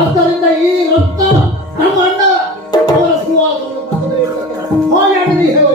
ಆದ್ದರಿಂದ ಈ ರಕ್ತ ನಮ್ಮ ಅಣ್ಣ ಅವರ ಸುವಾಸವನ್ನು ಪಡೆದಿರುತ್ತದೆ. ಹಾಗೆ ಅಣ್ಣ ನೀ ಹೇಳು.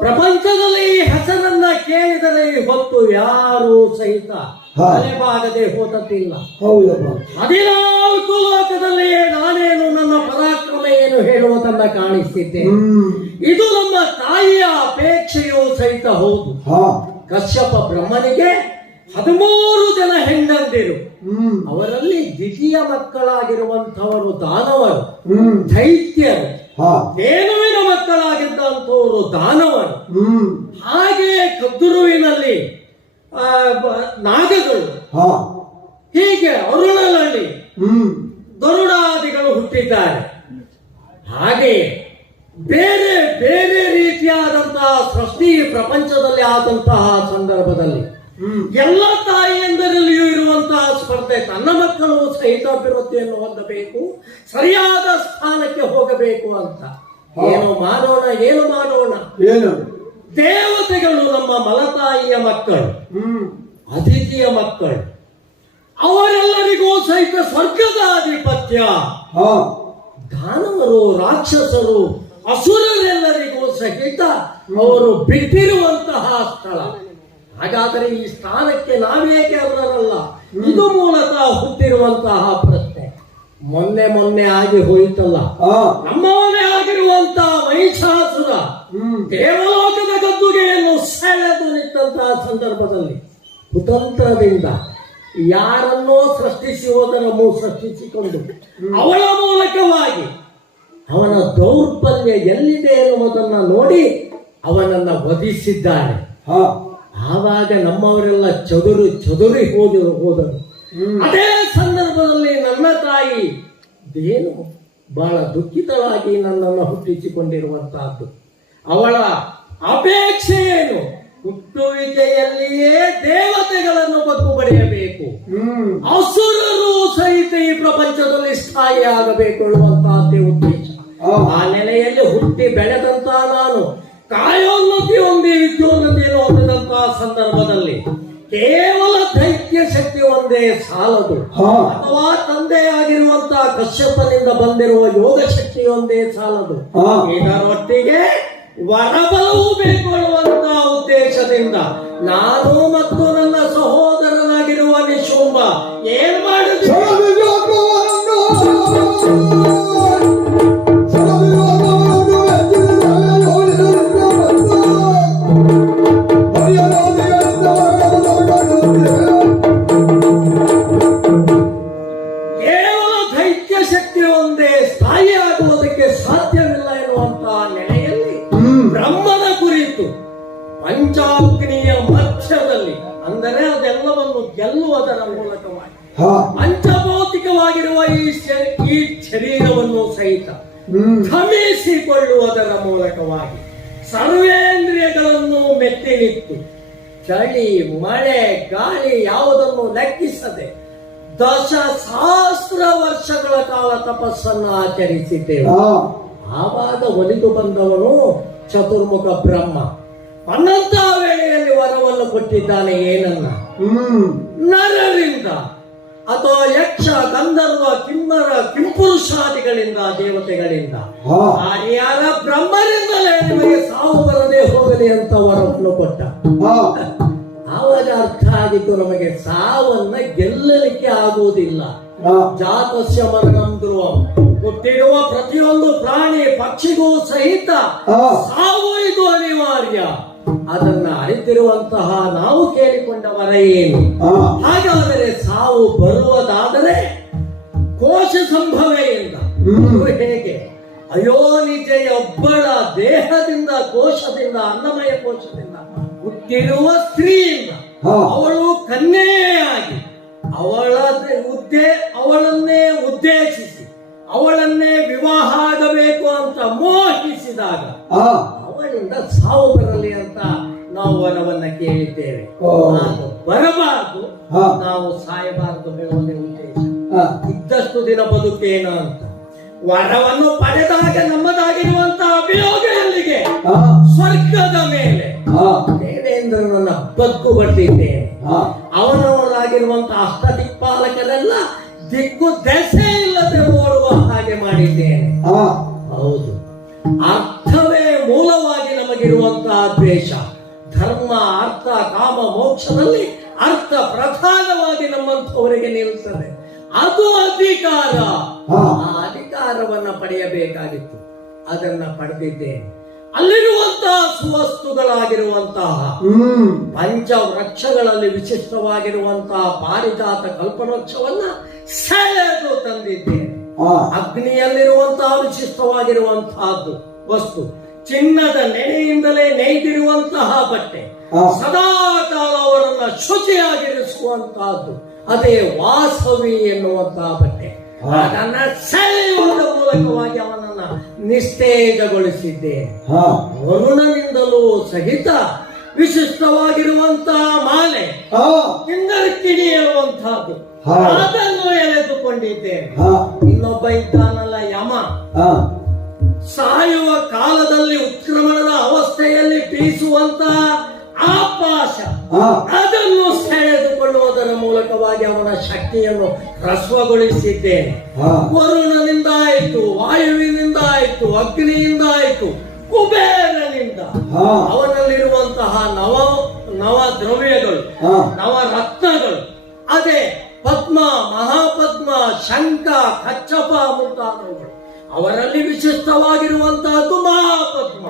ಪ್ರಪಂಚದಲ್ಲಿ ಹೆಸರನ್ನ ಕೇಳಿದರೆ ಹೊತ್ತು ಯಾರು ಸಹಿತ ತಲೆಬಾಗದೆ ಹೋದದ್ದಿಲ್ಲ. 14 ಲೋಕದಲ್ಲಿಯೇ ನಾನೇನು ನನ್ನ ಪರಾಕ್ರಮ ಏನು ಹೇಳುವುದನ್ನ ಕಾಣಿಸ್ತಿದ್ದೇನೆ. ಇದು ನಮ್ಮ ತಾಯಿಯ ಅಪೇಕ್ಷೆಯೂ ಸಹಿತ ಹೌದು. ಕಶ್ಯಪ ಬ್ರಹ್ಮನಿಗೆ 13 ಜನ ಹೆಂಡಂದಿರು. ಅವರಲ್ಲಿ ದ್ವಿತೀಯ ಮಕ್ಕಳಾಗಿರುವಂತವರು ದಾನವರು, ದೈತ್ಯರು. ಧೇನುವಿನ ಮಕ್ಕಳಾಗಿದ್ದಂಥವರು ದಾನವರು. ಹಾಗೆ ಕದ್ದುರುವಿನಲ್ಲಿ ನಾಗಗಳು, ಹೀಗೆ ಅರುಣನಲ್ಲಿ ಗರುಡಾದಿಗಳು ಹುಟ್ಟಿದ್ದಾರೆ. ಹಾಗೆ ಬೇರೆ ಬೇರೆ ರೀತಿಯಾದಂತಹ ಸೃಷ್ಟಿ ಪ್ರಪಂಚದಲ್ಲಿ ಆದಂತಹ ಸಂದರ್ಭದಲ್ಲಿ ಎಲ್ಲ ತಾಯಿಯಂದರಲ್ಲಿಯೂ ಇರುವಂತಹ ಸ್ಪರ್ಧೆ. ತನ್ನ ಮಕ್ಕಳು ಸಹಿತ ಅಭಿವೃದ್ಧಿಯನ್ನು ಹೊಂದಬೇಕು, ಸರಿಯಾದ ಸ್ಥಾನಕ್ಕೆ ಹೋಗಬೇಕು ಅಂತ. ಏನು ಮಾಡೋಣ ದೇವತೆಗಳು ನಮ್ಮ ಮಲತಾಯಿಯ ಮಕ್ಕಳು, ಅತಿಥಿಯ ಮಕ್ಕಳು. ಅವರೆಲ್ಲರಿಗೂ ಸಹಿತ ಸ್ವರ್ಗದ ಆಧಿಪತ್ಯ. ದಾನವರು, ರಾಕ್ಷಸರು, ಅಸುರರೆಲ್ಲರಿಗೂ ಸಹಿತ ಅವರು ಬಿಟ್ಟಿರುವಂತಹ ಸ್ಥಳ. ಹಾಗಾದರೆ ಈ ಸ್ಥಾನಕ್ಕೆ ನಾವೇಕೆ ಅರ್ಹರಲ್ಲ? ಇದು ಮೂಲತಃ ಹುಟ್ಟಿರುವಂತಹ ಪ್ರಶ್ನೆ. ಮೊನ್ನೆ ಆಗಿ ಹೋಯಿತಲ್ಲ, ನಮ್ಮವನೇ ಆಗಿರುವಂತಹ ಮಹಿಷಾಸುರ ದೇವಲೋಕದ ಗದ್ದುಗೆಯನ್ನು ಸೆಳೆದು ನಿಂತಹ ಸಂದರ್ಭದಲ್ಲಿ ಕುತಂತ್ರದಿಂದ ಯಾರನ್ನೋ ಸೃಷ್ಟಿಸಿಕೊಂಡು ಅವಳ ಮೂಲಕವಾಗಿ ಅವನ ದೌರ್ಬಲ್ಯ ಎಲ್ಲಿದೆ ಎನ್ನುವುದನ್ನು ನೋಡಿ ಅವನನ್ನ ವಧಿಸಿದ್ದಾನೆ. ಆವಾಗ ನಮ್ಮವರೆಲ್ಲ ಚದುರಿ ಹೋದರು. ಅದೇ ಸಂದರ್ಭದಲ್ಲಿ ನನ್ನ ತಾಯಿ ಏನು ಬಹಳ ದುಃಖಿತರಾಗಿ ನನ್ನನ್ನು ಹುಟ್ಟಿಸಿಕೊಂಡಿರುವಂತಹದ್ದು. ಅವಳ ಅಪೇಕ್ಷೆ ಏನು? ಹುಟ್ಟುವಿಕೆಯಲ್ಲಿಯೇ ದೇವತೆಗಳನ್ನು ಬಗ್ಗು ಬಡಿಯಬೇಕು, ಅಸುರರು ಸಹಿತ ಈ ಪ್ರಪಂಚದಲ್ಲಿ ಸ್ಥಾಯಿ ಆಗಬೇಕು ಎನ್ನುವಂತಹದ್ದೇ ಉದ್ದೇಶ. ಆ ನೆಲೆಯಲ್ಲಿ ಹುಟ್ಟಿ ಬೆಳೆದಂತಹ ನಾನು ಕಾಯೋನ್ನತಿ ವಿದ್ಯೋನ್ನತಿಯನ್ನು ಹೊಂದಿದಂತಹ ಸಂದರ್ಭದಲ್ಲಿ ಕೇವಲ ದೈತ್ಯ ಶಕ್ತಿ ಒಂದೇ ಸಾಲದು, ಅಥವಾ ತಂದೆಯಾಗಿರುವಂತಹ ಕಶ್ಯಪನಿಂದ ಬಂದಿರುವ ಯೋಗ ಶಕ್ತಿ ಒಂದೇ ಸಾಲದು. ಇದರೊಟ್ಟಿಗೆ ವರಬಲವೂ ಬೇಕು ಅನ್ನುವಂತಹ ಉದ್ದೇಶದಿಂದ ನಾನು ಮತ್ತು ನನ್ನ ಸಹೋದರನಾಗಿರುವ ನಿಶುಂಭ ಏನ್ ಮಾಡಿದ್ವಿ? ಕೇವಲ ದೈತ್ಯ ಶಕ್ತಿ ಒಂದೇ ಸ್ಥಾಯಿ ಆಗುವುದಕ್ಕೆ ಸಾಧ್ಯವಿಲ್ಲ ಎನ್ನುವಂತಹ ನೆಲೆಯಲ್ಲಿ ಬ್ರಹ್ಮನ ಕುರಿತು ಪಂಚಾಗ್ನಿಯ ಮಧ್ಯದಲ್ಲಿ, ಅಂದರೆ ಅದೆಲ್ಲವನ್ನು ಗೆಲ್ಲುವುದರ ಮೂಲಕವಾಗಿ ಪಂಚಭೌತಿಕವಾಗಿರುವ ಈ ಶರೀರವನ್ನು ಸಹಿತ ಕ್ಷಮಿಸಿಕೊಳ್ಳುವುದರ ಮೂಲಕವಾಗಿ ಸರ್ವೇಂದ್ರಿಯಗಳನ್ನು ಮೆಟ್ಟಿ ನಿಂತು ಚಳಿ, ಮಳೆ, ಗಾಳಿ ಯಾವುದನ್ನು ಲೆಕ್ಕಿಸದೆ 10,000 ವರ್ಷಗಳ ಕಾಲ ತಪಸ್ಸನ್ನು ಆಚರಿಸಿದ್ದೇವೆ. ಆವಾಗ ಒಲಿದು ಬಂದವನು ಚತುರ್ಮುಖ ಬ್ರಹ್ಮ. ಅನ್ನಂತಹ ವೇಳೆಯಲ್ಲಿ ವರವನ್ನು ಕೊಟ್ಟಿದ್ದಾನೆ. ಏನನ್ನ? ನರರಿಂದ ಅಥವಾ ಯಕ್ಷ, ಗಂಧರ್ವ, ಕಿನ್ನರ, ಕಿಂಪುರುಷಾದಿಗಳಿಂದ, ದೇವತೆಗಳಿಂದ, ಯಾರ ಬ್ರಹ್ಮರಿಂದಲೇ ನಿಮಗೆ ಸಾವು ಬರದೆ ಹೋಗಲಿ ಅಂತ ವರವನ್ನು ಕೊಟ್ಟ. ಆವಾಗ ಅರ್ಥ ಆಗಿತ್ತು ನಮಗೆ, ಸಾವನ್ನ ಗೆಲ್ಲಲಿಕ್ಕೆ ಆಗುವುದಿಲ್ಲ. ಜಾತಸ್ಯ ಮರಣಂ ಧ್ರುವಂ. ಹುಟ್ಟಿರುವ ಪ್ರತಿಯೊಂದು ಪ್ರಾಣಿ ಪಕ್ಷಿಗೂ ಸಹಿತ ಸಾವು ಇದು ಅನಿವಾರ್ಯ. ಅದನ್ನ ಅರಿತಿರುವಂತಹ ನಾವು ಕೇಳಿಕೊಂಡವರ ಏನು? ಹಾಗಾದರೆ ಸಾವು ಬರುವುದಾದರೆ ಕೋಶ ಸಂಭವೆಯಿಂದ ಹೇಗೆ? ಅಯೋನಿಜೆಯೊಬ್ಬಳ ದೇಹದಿಂದ, ಕೋಶದಿಂದ, ಅನ್ನಮಯ ಕೋಶದಿಂದ ಹುಟ್ಟಿರುವ ಸ್ತ್ರೀಯಿಂದ ಅವಳು ಕನ್ಯೆಯಾಗಿ ಅವಳನ್ನೇ ಉದ್ದೇಶಿಸಿ ಅವಳನ್ನೇ ವಿವಾಹ ಆಗಬೇಕು ಅಂತ ಮೋಹಿಸಿದಾಗ ಆ, ಅವಳಿಂದ ಸಾವು ಬರಲಿ ಅಂತ ನಾವು ವರವನ್ನ ಕೇಳಿದ್ದೇವೆ. ಓ. ಅದು ಬರಬಾರದು, ಹಾ. ನಾವು ಸಾಯಬಾರದು ಹೇಳುವುದೇ ಉದ್ದೇಶ. ಆ, ಇದ್ದಷ್ಟು ದಿನ ಬದುಕೇನು ಅಂತ ವರವನ್ನು ಪಡೆದಾಗ ನಮ್ಮದಾಗಿರುವಂತಹ ಅಭಿಯೋಗ ಎಲ್ಲಿಗೆ? ಆ, ಸ್ವರ್ಗದ ಮೇಲೆ ಆ, ದೇವೇಂದ್ರನನ್ನ ಬಗ್ಗು ಬಡ್ದಿದ್ದೇನೆ. ಆ, ಅವನವರಾಗಿರುವಂತಹ ಅಷ್ಟದಿಕ್ಪಾಲಕರೆಲ್ಲ ದಿಕ್ಕು ದೆಸೆ ಇಲ್ಲದೆ ಓಡುವ ಹಾಗೆ ಮಾಡಿದ್ದೇನೆ. ಆ, ಹೌದು, ಅರ್ಥವೇ ಮೂಲವಾಗಿ ನಮಗಿರುವಂತಹ ದ್ವೇಷ. ಧರ್ಮ, ಅರ್ಥ, ಕಾಮ, ಮೋಕ್ಷದಲ್ಲಿ ಅರ್ಥ ಪ್ರಧಾನವಾಗಿ ನಮ್ಮಂಥವರಿಗೆ ನಿಲ್ಲುತ್ತದೆ. ಅದು ಅಧಿಕಾರ. ಹಾ. ಆ ಅಧಿಕಾರವನ್ನ ಪಡೆಯಬೇಕಾಗಿತ್ತು, ಅದನ್ನ ಪಡೆದಿದ್ದೇನೆ. ಅಲ್ಲಿರುವಂತಹ ಸುವಸ್ತುಗಳಾಗಿರುವಂತಹ ಪಂಚ ವೃಕ್ಷಗಳಲ್ಲಿ ವಿಶಿಷ್ಟವಾಗಿರುವಂತಹ ಪಾರಿಜಾತ ಕಲ್ಪವೃಕ್ಷವನ್ನ ಸೆಳೆದು ತಂದಿದ್ದೇನೆ. ಅಗ್ನಿಯಲ್ಲಿರುವಂತಹ ವಿಶಿಷ್ಟವಾಗಿರುವಂತಹದ್ದು ವಸ್ತು, ಚಿನ್ನದ ನೆನೆಯಿಂದಲೇ ನೇಯ್ದಿರುವಂತಹ ಬಟ್ಟೆ, ಸದಾ ಕಾಲ ಅವರನ್ನ ಶುಚಿಯಾಗಿರಿಸುವಂತಹದ್ದು, ಅದೇ ವಾಸವಿ ಎನ್ನುವಂತಹ ಬಟ್ಟೆ. ಅದನ್ನ ಸೆಳೆಯುವುದರ ಮೂಲಕವಾಗಿ ಅವನನ್ನ ನಿಸ್ತೇಜಗೊಳಿಸಿದ್ದೇನೆ. ವರುಣನಿಂದಲೂ ಸಹಿತ ವಿಶಿಷ್ಟವಾಗಿರುವಂತಹ ಮಾಲೆ, ಕಿಂಗರ್ಕಿಣಿ ಹೇಳುವಂತಹದ್ದು, ಅದನ್ನು ಎಳೆದುಕೊಂಡಿದ್ದೇನೆ. ಇನ್ನೊಬ್ಬ ಇದ್ದಾನಲ್ಲ ಯಮ, ಸಾಯುವ ಕಾಲದಲ್ಲಿ ಉತ್ಕ್ರಮಣದ ಅವಸ್ಥೆಯಲ್ಲಿ ಬೀಸುವಂತಹ ಆಪಾಶ, ಅದನ್ನು ಸೆಳೆದುಕೊಳ್ಳುವುದರ ಮೂಲಕವಾಗಿ ಅವನ ಶಕ್ತಿಯನ್ನು ಹ್ರಸ್ವಗೊಳಿಸಿದ್ದೇನೆ. ವರುಣನಿಂದ ಆಯಿತು, ವಾಯುವಿನಿಂದ ಆಯಿತು, ಅಗ್ನಿಯಿಂದ ಆಯಿತು, ಕುಬೇರನಿಂದ ಅವನಲ್ಲಿರುವಂತಹ ನವ ದ್ರವ್ಯಗಳು, ನವರತ್ನಗಳು, ಅದೇ ಪದ್ಮ, ಮಹಾಪದ್ಮ, ಶಂಖ, ಕಚ್ಚಪ ಮುಂತಾದವುಗಳು. ಅವರಲ್ಲಿ ವಿಶಿಷ್ಟವಾಗಿರುವಂತಹದ್ದು ಮಹಾಪದ್ಮ.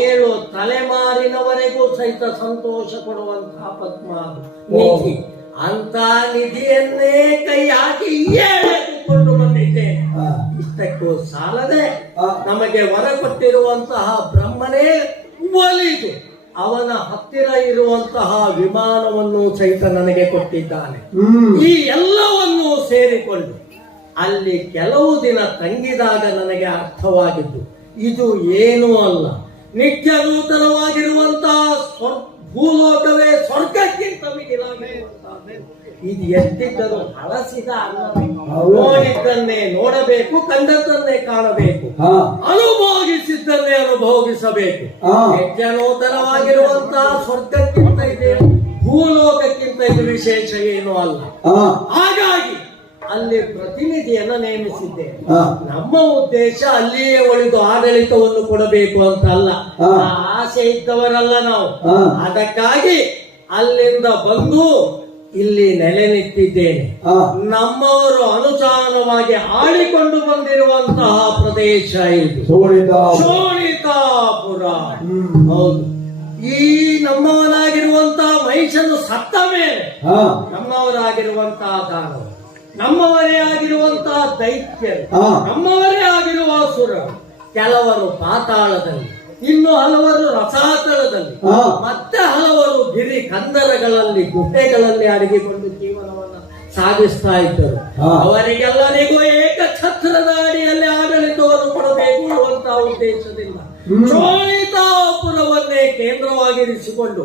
7 ತಲೆಮಾರಿನವರೆಗೂ ಸಹಿತ ಸಂತೋಷ ಕೊಡುವಂತಹ ಪದ್ಮ ನಿಧಿ. ಅಂತ ನಿಧಿಯನ್ನೇ ಕೈ ಹಾಕಿ ಎಳೆದುಕೊಂಡು ಬಂದಿದ್ದೇನೆ. ಇಷ್ಟಕ್ಕೂ ಸಾಲದೆ ನಮಗೆ ವರ ಕೊಟ್ಟಿರುವಂತಹ ಬ್ರಹ್ಮನೇ ಒಲಿದು ಅವನ ಹತ್ತಿರ ಇರುವಂತಹ ವಿಮಾನವನ್ನು ಸಹಿತ ನನಗೆ ಕೊಟ್ಟಿದ್ದಾನೆ. ಈ ಎಲ್ಲವನ್ನೂ ಸೇರಿಕೊಂಡು ಅಲ್ಲಿ ಕೆಲವು ದಿನ ತಂಗಿದಾಗ ನನಗೆ ಅರ್ಥವಾಗಿದ್ದು, ಇದು ಏನೂ ಅಲ್ಲ, ನಿತ್ಯ ನೂತನವಾಗಿರುವಂತಹ ಭೂಲೋಕವೇ ಸ್ವರ್ಗಕ್ಕಿಂತ ಮಿಗಿಲಾಗಿರುವಂತಹದ್ದು. ಇದು ಎತ್ತಿದ್ದರೂ ಹಳಸಿದ ಅನ್ನವೇ. ನೋಡಿದ್ದನ್ನೇ ನೋಡಬೇಕು, ಕಂಡದ್ದನ್ನೇ ಕಾಣಬೇಕು, ಅನುಭೋಗಿಸಿದ್ದನ್ನೇ ಅನುಭೋಗಿಸಬೇಕು. ನಿತ್ಯ ನೂತನವಾಗಿರುವಂತಹ ಸ್ವರ್ಗಕ್ಕಿಂತ ಇದೆ, ಭೂಲೋಕಕ್ಕಿಂತ ಇದು ವಿಶೇಷ ಏನೂ ಅಲ್ಲ. ಹಾಗಾಗಿ ಅಲ್ಲಿ ಪ್ರತಿನಿಧಿಯನ್ನ ನೇಮಿಸಿದ್ದೇನೆ. ನಮ್ಮ ಉದ್ದೇಶ ಅಲ್ಲಿಯೇ ಉಳಿದು ಆಡಳಿತವನ್ನು ಕೊಡಬೇಕು ಅಂತ ಅಲ್ಲ, ಆಸೆ ಇದ್ದವರಲ್ಲ ನಾವು. ಅದಕ್ಕಾಗಿ ಅಲ್ಲಿಂದ ಬಂದು ಇಲ್ಲಿ ನೆಲೆ ನಿಂತಿದ್ದೇನೆ. ನಮ್ಮವರು ಅನುಚಾನವಾಗಿ ಆಡಿಕೊಂಡು ಬಂದಿರುವಂತಹ ಪ್ರದೇಶ ಇದು ಶೋಣಿತಾಪುರ. ಹೌದು, ಈ ನಮ್ಮವನಾಗಿರುವಂತಹ ಮಹಿಷನು ಸತ್ತ ಮೇಲೆ ನಮ್ಮವರಾಗಿರುವಂತಹ ದಾನವರು, ನಮ್ಮವರೇ ಆಗಿರುವಂತಹ ದೈತ್ಯರು, ನಮ್ಮವರೇ ಆಗಿರುವ ಅಸುರರು, ಕೆಲವರು ಪಾತಾಳದಲ್ಲಿ, ಇನ್ನು ಹಲವರು ರಸಾತಳದಲ್ಲಿ, ಮತ್ತೆ ಹಲವರು ಗಿರಿ ಕಂದರಗಳಲ್ಲಿ, ಗುಡ್ಡೆಗಳಲ್ಲಿ ಅಡಗಿಕೊಂಡು ಜೀವನವನ್ನು ಸಾಗಿಸ್ತಾ ಇದ್ದರು. ಅವರಿಗೆಲ್ಲರಿಗೂ ಏಕಛತ್ರದ ಅಡಿಯಲ್ಲಿ ಆಡಳಿತವನ್ನು ಕೊಡಬೇಕು ಅನ್ನುವಂತಹ ಉದ್ದೇಶದಿಂದ ಶೋಣಿತಾಪುರವನ್ನೇ ಕೇಂದ್ರವಾಗಿರಿಸಿಕೊಂಡು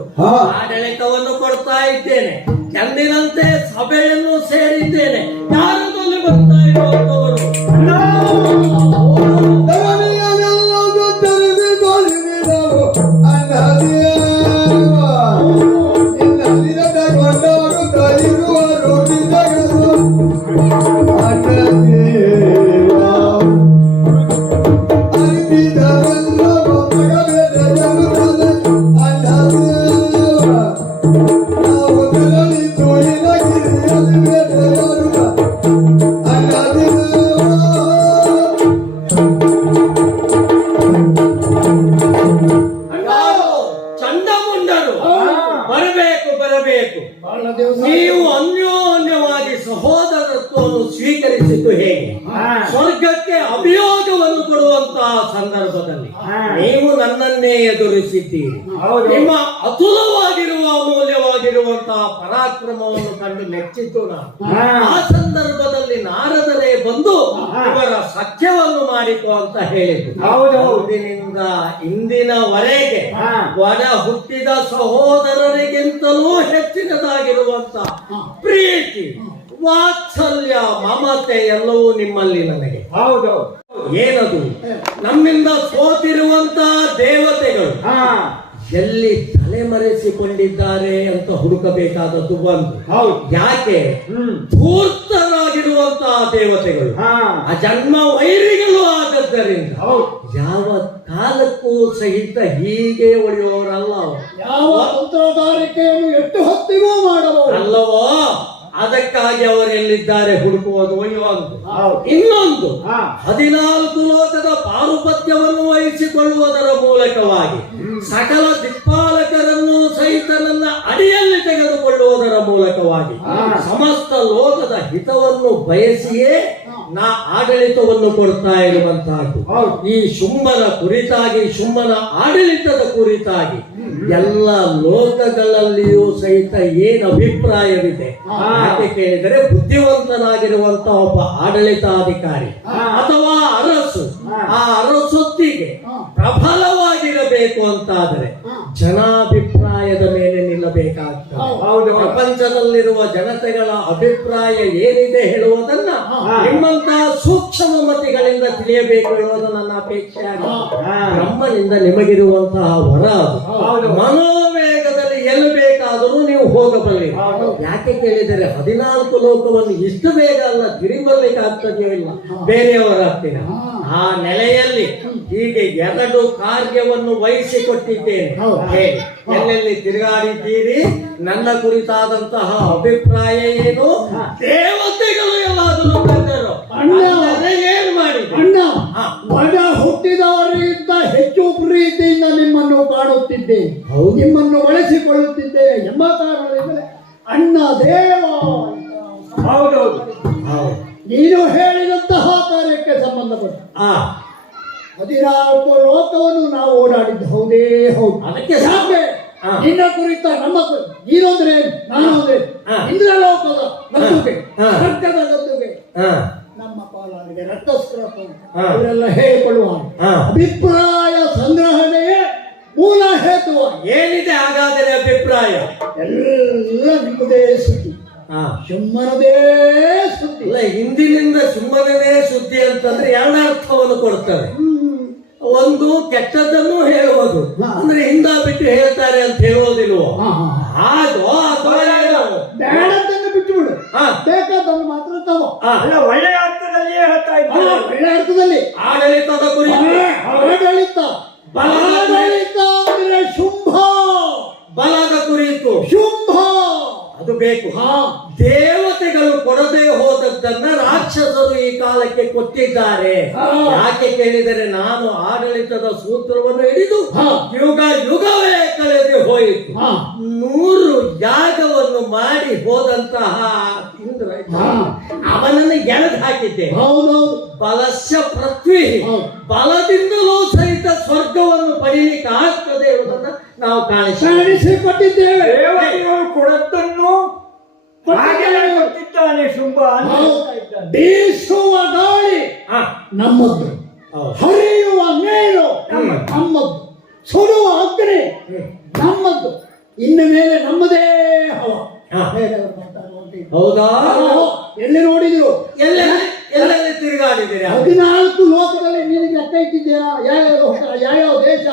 ಆಡಳಿತವನ್ನು ಕೊಡ್ತಾ ಇದ್ದೇನೆ. ಎಂದಿನಂತೆ ಸಭೆಯನ್ನು ಸೇರಿದ್ದೇನೆ. ಯಾರದಲ್ಲಿ ಬರ್ತಾ ಇರುವಂತವರು ಸಂದರ್ಭದಲ್ಲಿ ಹಾ. ನೀವು ನನ್ನನ್ನೇ ಎದುರಿಸಿದ್ದೀರಿ. ಹೌದು. ನಿಮ್ಮ ಅತುಲವಾಗಿರುವ ಅಮೂಲ್ಯವಾಗಿರುವಂತಹ ಪರಾಕ್ರಮವನ್ನು ಕಂಡು ಮೆಚ್ಚಿದ್ದು ನಾನು. ಹಾ. ಆ ಸಂದರ್ಭದಲ್ಲಿ ನಾರದರೇ ಬಂದು ಇವರ ಸಖ್ಯವನ್ನು ಮಾಡಿಕೊ ಅಂತ ಹೇಳಿದ್ರು. ಹೌದು. ಅಂದಿನಿಂದ ಇಂದಿನವರೆಗೆ ಹಾ. ಒಡ ಹುಟ್ಟಿದ ಸಹೋದರರಿಗಿಂತಲೂ ಹೆಚ್ಚಿನದಾಗಿರುವಂತ ಪ್ರೀತಿ, ವಾತ್ಸಲ್ಯ, ಮಮತೆ ಎಲ್ಲವೂ ನಿಮ್ಮಲ್ಲಿ ನನಗೆ. ಹೌದು. ಏನದು? ನಮ್ಮಿಂದ ಸೋತಿರುವಂತಹ ದೇವತೆಗಳು ಹಾ. ಎಲ್ಲಿ ತಲೆಮರೆಸಿಕೊಂಡಿದ್ದಾರೆ ಅಂತ ಹುಡುಕಬೇಕಾದದ್ದು ಒಂದು. ಹೌದು. ಯಾಕೆ? ಧೂರ್ತರಾಗಿರುವಂತಹ ದೇವತೆಗಳು, ಹಾ. ಅಜನ್ಮ ವೈರಿಗಳು ಆದದ್ದರಿಂದ ಹೌದು. ಯಾವ ಕಾಲಕ್ಕೂ ಸಹಿತ ಹೀಗೆ ಉಳಿಯುವವರಲ್ಲ ಅವರು. ಯಾವ ತಂತ್ರಗಾರಿಕೆಯನ್ನು ಎಷ್ಟು ಹೊತ್ತಿಗೂ ಮಾಡಬಹುದು ಅಲ್ಲವೋ? ಅದಕ್ಕಾಗಿ ಅವರೆಲ್ಲಿದ್ದಾರೆ ಹುಡುಕುವುದು ಒಯ್ಯುವುದು. ಹೌದು. ಇನ್ನೊಂದು, ಹಾ. 14 ಲೋಕದ ಪಾರುಪತ್ಯವನ್ನು ವಹಿಸಿಕೊಳ್ಳುವುದರ ಮೂಲಕವಾಗಿ ಸಕಲ ದಿಕ್ಪಾಲಕರನ್ನು ಸಹಿತ ನನ್ನ ಅಡಿಯಲ್ಲಿ ತೆಗೆದುಕೊಳ್ಳುವುದರ ಮೂಲಕವಾಗಿ ಹಾ. ಸಮಸ್ತ ಲೋಕದ ಹಿತವನ್ನು ಬಯಸಿಯೇ ನಾ ಆಡಳಿತವನ್ನು ಕೊಡ್ತಾ ಇರುವಂತಹದ್ದು. ಹೌದು. ಈ ಶುಂಭನ ಕುರಿತಾಗಿ, ಶುಂಭನ ಆಡಳಿತದ ಕುರಿತಾಗಿ ಎಲ್ಲ ಲೋಕಗಳಲ್ಲಿಯೂ ಸಹಿತ ಏನು ಅಭಿಪ್ರಾಯವಿದೆ? ಯಾಕೆ ಕೇಳಿದರೆ, ಬುದ್ಧಿವಂತನಾಗಿರುವಂತಹ ಒಬ್ಬ ಆಡಳಿತಾಧಿಕಾರಿ ಅಥವಾ ಅರಸು ಆ ಅರಸೊತ್ತಿಗೆ ಪ್ರಬಲವಾಗಿರಬೇಕು ಅಂತಾದರೆ ಜನಾಭಿಪ್ರಾಯದ ಮೇಲೆ ನಿಲ್ಲಬೇಕಾಗ್ತದೆ. ಹೌದು. ಪ್ರಪಂಚದಲ್ಲಿರುವ ಜನತೆಗಳ ಅಭಿಪ್ರಾಯ ಏನಿದೆ ಹೇಳುವುದನ್ನ ನಿಮ್ಮಂತಹ ಸೂಕ್ಷ್ಮ ಮತಿಗಳಿಂದ ತಿಳಿಯಬೇಕು ಹೇಳುವುದು ನನ್ನ ಅಪೇಕ್ಷೆ ಆಗಿದೆ. ಬ್ರಹ್ಮನಿಂದ ನಿಮಗಿರುವಂತಹ ವರ ಅದು. ಹೌದು. ಮನೋವೇಗದಲ್ಲಿ ಎಲ್ಲಿ ಬೇಕಾದರೂ ನೀವು ಹೋಗಬಲ್ಲಿರಿ. ಯಾಕೆ ಕೇಳಿದರೆ 14 ಲೋಕವನ್ನು ಇಷ್ಟು ಬೇಗ ಅಲ್ಲ ತಿರುಗಲಿಕ್ಕೆ ಆಗ್ತದೆಯೋ ಇಲ್ಲ, ಬೇರೆಯವರಾಗ್ತೀರ. ಆ ನೆಲೆಯಲ್ಲಿ ಹೀಗೆ 2 ಕಾರ್ಯವನ್ನು ವಹಿಸಿಕೊಟ್ಟಿದ್ದೇನೆ. ಹೇಳಿ, ಎಲ್ಲೆಲ್ಲಿ ತಿರುಗಾಡಿದ್ದೀರಿ? ನನ್ನ ಕುರಿತಾದಂತಹ ಅಭಿಪ್ರಾಯ ಏನು? ದೇವತೆಗಳು ಎಲ್ಲಾದರೂ ಬಂದರು ಏನ್ ಮಾಡಿ ಅಣ್ಣ, ಒಡ ಹುಟ್ಟಿದವರಿಗಿಂತ ಹೆಚ್ಚು ಪ್ರೀತಿಯಿಂದ ನಿಮ್ಮನ್ನು ಕಾಣುತ್ತಿದ್ದೆ, ನಿಮ್ಮನ್ನು ಬಳಸಿಕೊಳ್ಳುತ್ತಿದ್ದೇನೆ ಎಂಬ ಕಾರಣದಿಂದಲೇ ಅಣ್ಣ ದೇವ. ಹೌದೌದು. ನೀನು ಹೇಳಿದಂತಹ ಕಾರ್ಯಕ್ಕೆ ಸಂಬಂಧಪಟ್ಟ 14 ಲೋಕವನ್ನು ನಾವು ಓಡಾಡಿದ್ದು ಹೌದೇ ಹೌದು. ಅದಕ್ಕೆ ಯಾಕೆ? ನಿನ್ನ ಕುರಿತ ನಮ್ಮ ನೀನೊಂದ್ರೆ ನಾನು ಅಂದ್ರೆ ಇಂದ್ರಲೋಕದ ಗದ್ದುಗೆ, ಸ್ವರ್ಗದ ಗದ್ದುಗೆ ನಮ್ಮ ಪಾಲಾಗಿದೆ ರಕ್ತಸ್ರಾವ ಇವರೆಲ್ಲ ಹೇಳಿಕೊಳ್ಳುವ ಅಭಿಪ್ರಾಯ ಸಂಗ್ರಹಣೆಯೇ ಮೂಲ ಹೇತುವ. ಏನಿದೆ ಹಾಗಾದರೆ ಅಭಿಪ್ರಾಯ? ಎಲ್ಲ ನಿಮ್ಮದೇ ಸುದ್ದಿ, ಶುಂಭನದೇ ಸುದ್ದಿ. ಇಲ್ಲ, ಹಿಂದಿನಿಂದ ಶುಂಭನೇ ಸುದ್ದಿ ಅಂತಂದ್ರೆ 2 ಅರ್ಥವನ್ನು ಕೊಡ್ತಾರೆ. ಒಂದು ಕೆಟ್ಟದ್ದನ್ನು ಹೇಳುವುದು, ಅಂದ್ರೆ ಹಿಂದ ಬಿಟ್ಟು ಹೇಳ್ತಾರೆ ಅಂತ ಹೇಳೋದಿಲ್ವೋ? ಹಾಗೋ ಅಥವಾ ಬೇಡದ್ದನ್ನು ಬಿಟ್ಟು ಬಿಡು, ಬೇಕಾದನ್ನು ಮಾತ್ರ ತಗೋ. ಅಲ್ಲ, ಒಳ್ಳೆಯ ಅರ್ಥದಲ್ಲಿಯೇ ಹೇಳ್ತಾ ಇದ್ದಾರೆ. ಒಳ್ಳೆ ಅರ್ಥದಲ್ಲಿ ಆಡಳಿತದ ಕುರಿತು. ಆಡಳಿತ ಆಡಳಿತ ಅಂದ್ರೆ ಶುಂಭ, ಬಲದ ಕುರಿತು ಶುಂಭ ಅದು ಬೇಕು. ದೇವತೆಗಳು ಕೊಡದೆ ಹೋದದ್ದನ್ನ ರಾಕ್ಷಸರು ಈ ಕಾಲಕ್ಕೆ ಕೊಟ್ಟಿದ್ದಾರೆ. ಯಾಕೆ ಕೇಳಿದರೆ, ನಾನು ಆಡಳಿತದ ಸೂತ್ರವನ್ನು ಹಿಡಿದು ಯುಗ ಯುಗವೇ ಕಳೆದು ಹೋಯಿತು. 100 ಯಾಗವನ್ನು ಮಾಡಿ ಹೋದಂತಹ ಇಂದ್ರ ಅವನನ್ನು ಎಳೆದು ಹಾಕಿದ್ದೆ. ಬಲಸ್ಯ ಪೃಥ್ವಿ, ಬಲದಿಂದಲೂ ಸಹಿತ ಸ್ವರ್ಗವನ್ನು ಪಡೀಲಿಕ್ಕೆ ಆಗ್ತದೆ ಎಂಬುದನ್ನು ನಾವು ಕಾಣಿಸಿಕೊಟ್ಟಿದ್ದೇವೆ. ದೇವತೆಗಳು ಕೊಡದ್ದನ್ನು ಹಾಗೆಲ್ಲ ಕೊಟ್ಟಿದ್ದಾನೆ ಶುಂಭ. ಬೀಸುವ ಗಾಳಿ ನಮ್ಮದ್ದು, ಹರಿಯುವ ನೀರು ನಮ್ಮದ್ದು, ಸುಡುವ ಅಗ್ನಿ ನಮ್ಮದ್ದು, ಇನ್ನು ಮೇಲೆ ನಮ್ಮದೇ ಹವ. ಹೌದಾ? ಎಲ್ಲಿ ನೋಡಿದ್ರು, ಎಲ್ಲೆಲ್ಲಿ ತಿರುಗಾಡಿದ್ದೀರಾ? 14 ಲೋಕದಲ್ಲಿ ನಿನಗೆ ಅಕ್ಕ ಇಟ್ಟಿದ್ದೀರಾ? ಯಾವ ದೇಶ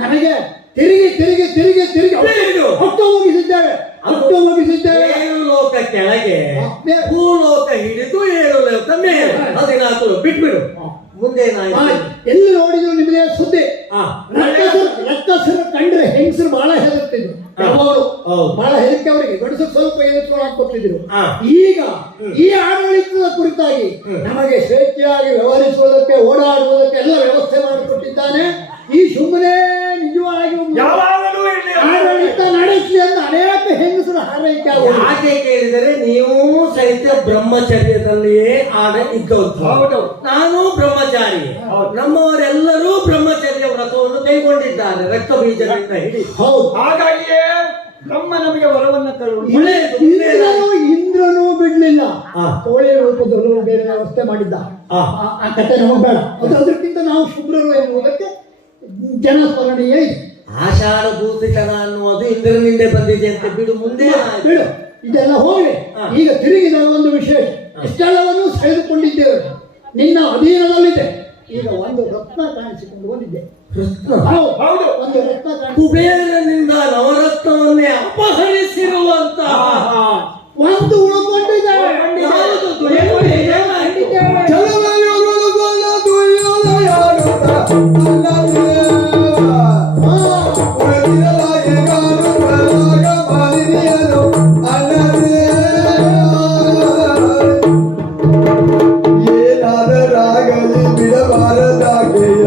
ನನಗೆ ತಿರುಗಿ ತಿರುಗಿ ತಿರುಗಿ ತಿರುಗಿ ಹೊಟ್ಟು ಮುಗಿಸಿದ್ದೇವೆ, ಹೊಟ್ಟು ಮುಗಿಸಿದ್ದೇವೆ. 7 ಲೋಕ ಕೆಳಗೆ, ಭೂಲೋಕ ಹಿಡಿದು 7 ಲೋಕ ಮೇಲೆ, 14 ಬಿಟ್ಬಿಡು. ಮುಂದೆ ಎಲ್ಲಿ ನೋಡಿದ್ರು ನಿಮ್ಮದೇ ಸುದ್ದಿ. ರಕ್ಕಸರು ಕಂಡ್ರೆ ಹೆಂಗಸರು ಬಹಳ ಹೆದರ್ತಿದ್ರು, ಬಹಳ ಹೆದರಿಕೆ ಅವರಿಗೆ. ಗಂಡಸರು ಸ್ವಲ್ಪ ಎದುರಿಸ್ಕೊಂಡು ಕೊಟ್ಟಿದ್ರು. ಈಗ ಈ ಆಡಳಿತದ ಕುರಿತಾಗಿ ನಮಗೆ ಸ್ವೇಚ್ಛೆಯಾಗಿ ವ್ಯವಹರಿಸುವುದಕ್ಕೆ, ಓಡಾಡುವುದಕ್ಕೆ ಎಲ್ಲ ವ್ಯವಸ್ಥೆ ಮಾಡಿಕೊಟ್ಟಿದ್ದಾನೆ. ಈ ಶುಂಭನೇ ನಿಜವಾಗಿ ಆಡಳಿತ ನಡೆಸಲಿ ಅಂತ ಅನೇಕ ಹೆಂಗಸರು ಆರೈಕೆ ಆಗುವುದು. ಯಾಕೆ ಕೇಳಿದರೆ ನೀವು ಸಹಿತ ಬ್ರಹ್ಮಚರ್ಯದಲ್ಲಿಯೇ ಇದ್ದದ್ದು. ಹೌದು. ನಾನು ಬ್ರಹ್ಮಚಾರಿ. ನಮ್ಮವರೆಲ್ಲರೂ ಬ್ರಹ್ಮಚರ್ಯ ವ್ರತವನ್ನು ಕೈಗೊಂಡಿದ್ದಾರೆ, ರಕ್ತ ಬೀಜದಿಂದ ಹಿಡಿ. ಹೌದು. ಹಾಗಾಗಿಯೇ ಬ್ರಹ್ಮ ನಮಗೆ ವರವನ್ನ ತರುವುದು. ಇಂದ್ರನೂ ಬಿಡ್ಲಿಲ್ಲ, ಹಾ. ಕೋಳಿ ರೂಪದಲ್ಲೂ ಬೇರೆ ವ್ಯವಸ್ಥೆ ಮಾಡಿದ್ದ. ಹಾ. ಆ ಕಥೆ ನಮಗೆ ಬೇಡ. ಅದಕ್ಕಿಂತ ನಾವು ಶುಭ್ರರು ಎನ್ನುವುದಕ್ಕೆ ಜನಸ್ಮರಣೀಯ ಇದೆ. ಆಷಾಢ ಭೂತಿತನ ಅನ್ನುವುದು ಇಂದ್ರನಿಂದ ಬಂದಿದೆ ಅಂತ ಬಿಡು, ಮುಂದೆ ಬಿಡು, ಇದೆಲ್ಲ ಹೋಗಲಿ. ಹಾ. ಈಗ ತಿರುಗಿದ ಒಂದು ವಿಶೇಷ, ಇಷ್ಟೆಲ್ಲವನ್ನು ಸೆಳೆದುಕೊಂಡಿದ್ದೇವೆ, ನಿನ್ನ ಅಧೀನದಲ್ಲಿದೆ. ಈಗ ಒಂದು ರತ್ನ ಕಾಣಿಸಿಕೊಂಡು ಬಂದಿದ್ದೆ. ರತ್ನ? ಹೌದು, ಒಂದು ರತ್ನ ಕಾಣಿಸಿ ಕುಬೇರನಿಂದ ನವರತ್ನವನ್ನೇ ಅಪಹರಿಸಿರುವಂತಹ ಒಂದು ಉಳ್ಕೊಂಡಿದೆ. ಯಾವುದು? ದುರ್ಯೋಧನ. ಏನಾದರಾಗಲಿ ಬಿಡಬಾರದಾಗೆಯ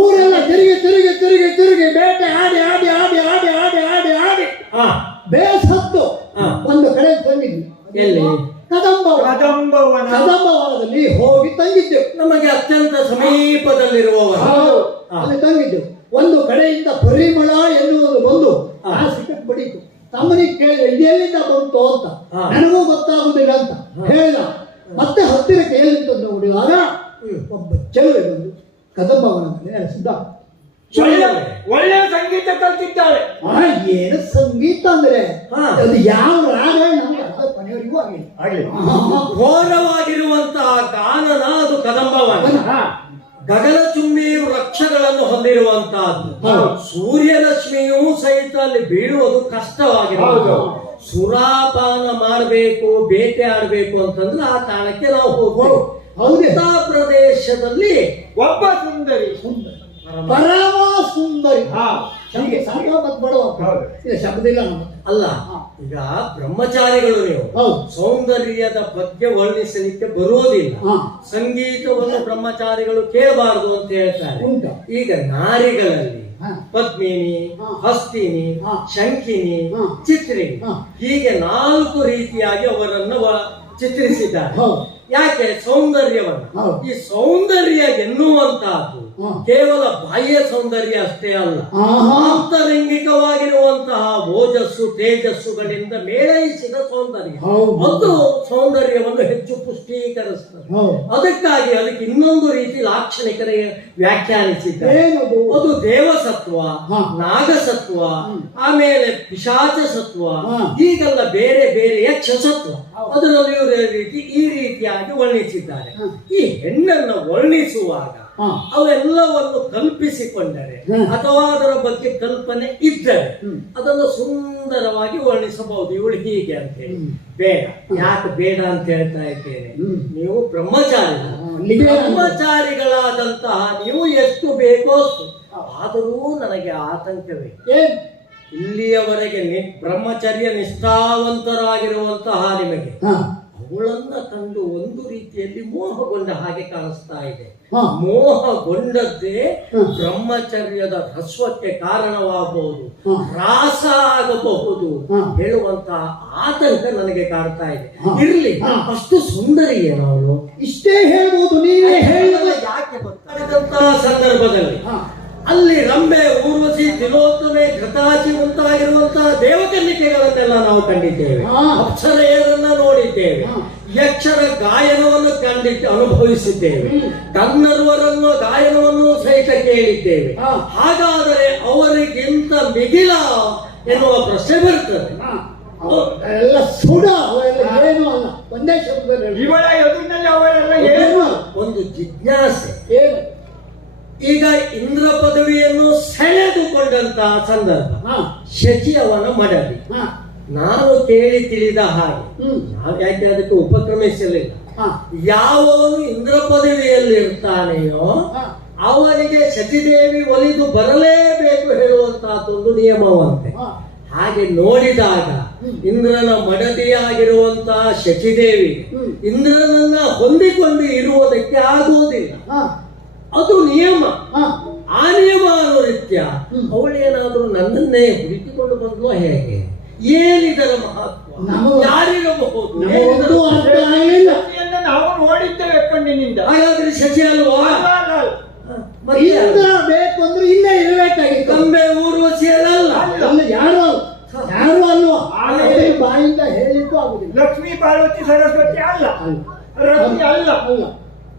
ಊರೆಲ್ಲ ತಿರುಗಿ ತಿರುಗಿ ತಿರುಗಿ ತಿರುಗಿ ಬೇಟೆ ಆಡಿ ಆಡಿ ಆಡಿ ಆಡಿ ಆಡಿ ಆಡಿ ಆಡಿ ಬೇಸತ್ತು ಒಂದು ಕಡೆ ತಂಗಿದ್ವಿ. ಎಲ್ಲಿ? ಕದಂಬವನ ಕದಂಬವನದಲ್ಲಿ ಹೋಗಿ ತಂಗಿದ್ದೆವು. ನಮಗೆ ಅತ್ಯಂತ ಸಮೀಪದಲ್ಲಿರುವವರು. ಅಲ್ಲಿ ತಂಗಿದ್ದೆವು. ಒಂದು ಕಡೆಯಿಂದ ಪರಿಮಳ ಎನ್ನುವುದು ಬಂದು ಆ ಸಿಕ್ಕಕ್ಕೆ ಬಡೀತು. ತಮ್ಮನಿಗೆ ಕೇಳಿದೆ ಇದೆಲ್ಲಿಂದ ಬಂತು ಅಂತ. ನನಗೂ ಗೊತ್ತಾಗುದಿಲ್ಲ ಅಂತ ಹೇಳಿದ. ಮತ್ತೆ ಹತ್ತಿರಕ್ಕೆ ಎಲ್ಲಿಂತ ನೋಡಿದಾಗ ಒಬ್ಬ ಚೆಲುವೆ ಬಂದು ಕದಂಬವನದಲ್ಲಿ ನೆಲೆಸಿದ್ದ. ಒಳ್ಳೆ ಸಂಗೀತ ಕಲ್ತಿದ್ದಾಳೆ. ಏನು ಸಂಗೀತ ಅಂದ್ರೆ ಅದು ಯಾವ ರಾಗ ನಮಗೆ ಕೊನೆಯವರೆಗೂ ಆಗಿಲ್ಲ. ಘೋರವಾಗಿರುವಂತಹ ಗಾನನ ಅದು ಕದಂಬವನ. ಗಗನಚುಂಬಿ ವೃಕ್ಷಗಳನ್ನು ಹೊಂದಿರುವಂತಹದ್ದು. ಸೂರ್ಯರಶ್ಮಿಯೂ ಸಹಿತ ಅಲ್ಲಿ ಬೀಳುವುದು ಕಷ್ಟವಾಗಿರುವುದು. ಸುರಾಪಾನ ಮಾಡಬೇಕು, ಬೇಟೆ ಆಡಬೇಕು ಅಂತಂದ್ರೆ ಆ ತಾಣಕ್ಕೆ ನಾವು ಹೋಗ್ಬೋದು. ಅಂತ ಪ್ರದೇಶದಲ್ಲಿ ಒಬ್ಬ ಸುಂದರಿ ಪರಮ ಸುಂದರಿ. ಶಬ್ದ ಇಲ್ಲ ಅಲ್ಲ. ಈಗ ಬ್ರಹ್ಮಚಾರಿಗಳು ನೀವು ಸೌಂದರ್ಯದ ಬಗ್ಗೆ ವರ್ಣಿಸಲಿಕ್ಕೆ ಬರುವುದಿಲ್ಲ. ಸಂಗೀತವನ್ನು ಬ್ರಹ್ಮಚಾರಿಗಳು ಕೇಳಬಾರದು ಅಂತ ಹೇಳ್ತಾರೆ. ಈಗ ನಾರಿಗಳಲ್ಲಿ ಪದ್ಮಿನಿ, ಹಸ್ತಿನಿ, ಶಂಖಿನಿ, ಚಿತ್ರಿನಿ ಹೀಗೆ 4 ರೀತಿಯಾಗಿ ಅವರನ್ನು ಚಿತ್ರಿಸಿದ್ದಾರೆ. ಯಾಕೆ? ಸೌಂದರ್ಯವನ್ನು. ಈ ಸೌಂದರ್ಯ ಎನ್ನುವಂತಹದ್ದು ಕೇವಲ ಬಾಹ್ಯ ಸೌಂದರ್ಯ ಅಷ್ಟೇ ಅಲ್ಲ, ಆಂತರಂಗಿಕವಾಗಿರುವಂತಹ ಓಜಸ್ಸು ತೇಜಸ್ಸುಗಳಿಂದ ಮೇಳೈಸಿದ ಸೌಂದರ್ಯ. ಅದು ಸೌಂದರ್ಯವನ್ನು ಹೆಚ್ಚು ಪುಷ್ಟೀಕರಿಸ್ತದೆ. ಅದಕ್ಕಾಗಿ ಅದಕ್ಕೆ ಇನ್ನೊಂದು ರೀತಿ ಲಾಕ್ಷಣಿಕರ ವ್ಯಾಖ್ಯಾನಿಸಿದ್ದಾರೆ. ಅದು ದೇವಸತ್ವ, ನಾಗಸತ್ವ, ಆಮೇಲೆ ಪಿಶಾಚ ಸತ್ವ, ಹೀಗೆಲ್ಲ ಬೇರೆ ಬೇರೆ ಯಕ್ಷಸತ್ವ ಅದರಲ್ಲಿ ಈ ರೀತಿಯಾಗಿ ವರ್ಣಿಸಿದ್ದಾರೆ. ಈ ಹೆಣ್ಣನ್ನು ವರ್ಣಿಸುವಾಗ ಅವೆಲ್ಲವನ್ನು ಕಲ್ಪಿಸಿಕೊಂಡರೆ ಅಥವಾ ಅದರ ಬಗ್ಗೆ ಕಲ್ಪನೆ ಇದ್ದರೆ ಅದನ್ನು ಸುಂದರವಾಗಿ ವರ್ಣಿಸಬಹುದು. ಇವಳು ಹೀಗೆ ಅಂತ ಹೇಳಿ ಬೇಡ. ಯಾಕೆ ಬೇಡ ಅಂತ ಹೇಳ್ತಾ ಇದ್ದೇನೆ? ನೀವು ಬ್ರಹ್ಮಚಾರಿಗಳಾದಂತಹ ನೀವು ಎಷ್ಟು ಬೇಕೋ ಅಷ್ಟು. ಆದರೂ ನನಗೆ ಆತಂಕವೇ. ಇಲ್ಲಿಯವರೆಗೆ ಬ್ರಹ್ಮಚರ್ಯ ನಿಷ್ಠಾವಂತರಾಗಿರುವಂತಹ ನಿಮಗೆ ಅವಳನ್ನ ಕಂಡು ಒಂದು ರೀತಿಯಲ್ಲಿ ಮೋಹಗೊಂಡ ಹಾಗೆ ಕಾಣಿಸ್ತಾ ಇದೆ. ಮೋಹಗೊಂಡದ್ದೇ ಬ್ರಹ್ಮಚರ್ಯದ ಹ್ರಸ್ವಕ್ಕೆ ಕಾರಣವಾಗಬಹುದು, ರಾಸ ಆಗಬಹುದು ಹೇಳುವಂತಹ ಆತಂಕ ನನಗೆ ಕಾಡ್ತಾ ಇದೆ. ಇರ್ಲಿ, ಅಷ್ಟು ಸುಂದರಿ ಏನೋ ಅವಳು, ಇಷ್ಟೇ ಹೇಳ್ಬೋದು. ನೀವೇ ಹೇಳಿದ ಯಾಕೆ ಗೊತ್ತಾದಂತಹ ಸಂದರ್ಭದಲ್ಲಿ ಅಲ್ಲಿ ರಂಬೆ, ಊರ್ವಶಿ, ತಿಲೋತ್ತಮೆ, ಘೃತಾಚಿ ಮುಂತಾಗಿರುವಂತಹ ದೇವಕನ್ನಿಕೆಗಳನ್ನೆಲ್ಲ ನಾವು ಕಂಡಿದ್ದೇವೆ. ಅಪ್ಸರೆಯರನ್ನ ನೋಡಿದ್ದೇವೆ. ಯಕ್ಷರ ಗಾಯನವನ್ನು ಅನುಭವಿಸಿದ್ದೇವೆ. ಗಂಧರ್ವರನ್ನು ಗಾಯನವನ್ನು ಸಹಿತ ಕೇಳಿದ್ದೇವೆ. ಹಾಗಾದರೆ ಅವರಿಗಿಂತ ಮಿಗಿಲ ಎನ್ನುವ ಪ್ರಶ್ನೆ ಬರ್ತದೆ. ಎಲ್ಲ ಸುಡ, ಏನು ಅಲ್ಲ, ಒಂದೇ ಶಬ್ದದಲ್ಲಿ ಇವಳ ಎದುರಿನಲ್ಲಿ ಅವಳೆಲ್ಲ ಏನು ಒಂದು ಜಿಜ್ಞಾಸೆ. ಏನು? ಈಗ ಇಂದ್ರ ಪದವಿಯನ್ನು ಸೆಳೆದುಕೊಂಡಂತಹ ಸಂದರ್ಭ, ಶಚಿ ಅವನ ಮಡದಿ. ನಾನು ಕೇಳಿ ತಿಳಿದ ಹಾಗೆ, ನಾವು ಯಾಕೆ ಅದಕ್ಕೆ ಉಪಕ್ರಮಿಸಲಿಲ್ಲ, ಯಾವನು ಇಂದ್ರ ಪದವಿಯಲ್ಲಿ ಇರ್ತಾನೆಯೋ ಅವನಿಗೆ ಶಚಿದೇವಿ ಒಲಿದು ಬರಲೇಬೇಕು ಹೇಳುವಂತಹದ್ದೊಂದು ನಿಯಮವಂತೆ. ಹಾಗೆ ನೋಡಿದಾಗ ಇಂದ್ರನ ಮಡದಿಯಾಗಿರುವಂತಹ ಶಚಿದೇವಿ ಇಂದ್ರನನ್ನ ಹೊಂದಿಕೊಂಡು ಇರುವುದಕ್ಕೆ ಆಗುವುದಿಲ್ಲ. ಅದು ನಿಯಮ. ಆ ನಿಯಮ ಅನುರಿತ್ಯ ಅವಳೇನಾದ್ರೂ ನನ್ನನ್ನೇ ಹುಡುಕಿಕೊಂಡು ಬಂದ್ಲೋ ಹೇಗೆ? ಏನಿದರ ಮಹತ್ವ? ಯಾರಿರಬಹುದು? ನಮಗೊಂದು ಅರ್ಥ ಆಗಲಿಲ್ಲ. ಶಚಿಯನ್ನು ನಾವು ನೋಡಿದ್ದೇವೆ ಕಣ್ಣಿನಿಂದ. ಹಾಗಾದ್ರೆ ಶಚಿ ಅಲ್ವಾ? ಅಲ್ಲ, ಅಲ್ಲ, ಅಲ್ಲ. ಮತ್ತೆ ಇಂದ್ರ ಬೇಕು ಅಂದ್ರೆ ಇಲ್ಲೇ ಇರಬೇಕಾಗಿತ್ತು. ಕಂಬೆ ಊರ್ವಶಿ ಅಲ್ಲ. ಅಲ್ಲ, ಯಾರು ಅಲ್ವಾ? ಆದರೆ ಬಾಯಿಂದ ಹೇಳಿಕ್ಕೂ ಆಗುದಿಲ್ಲ. ಲಕ್ಷ್ಮೀ ಪಾರ್ವತಿ ಸರಸ್ವತಿ ಅಲ್ಲ, ರತಿ ಅಲ್ಲ.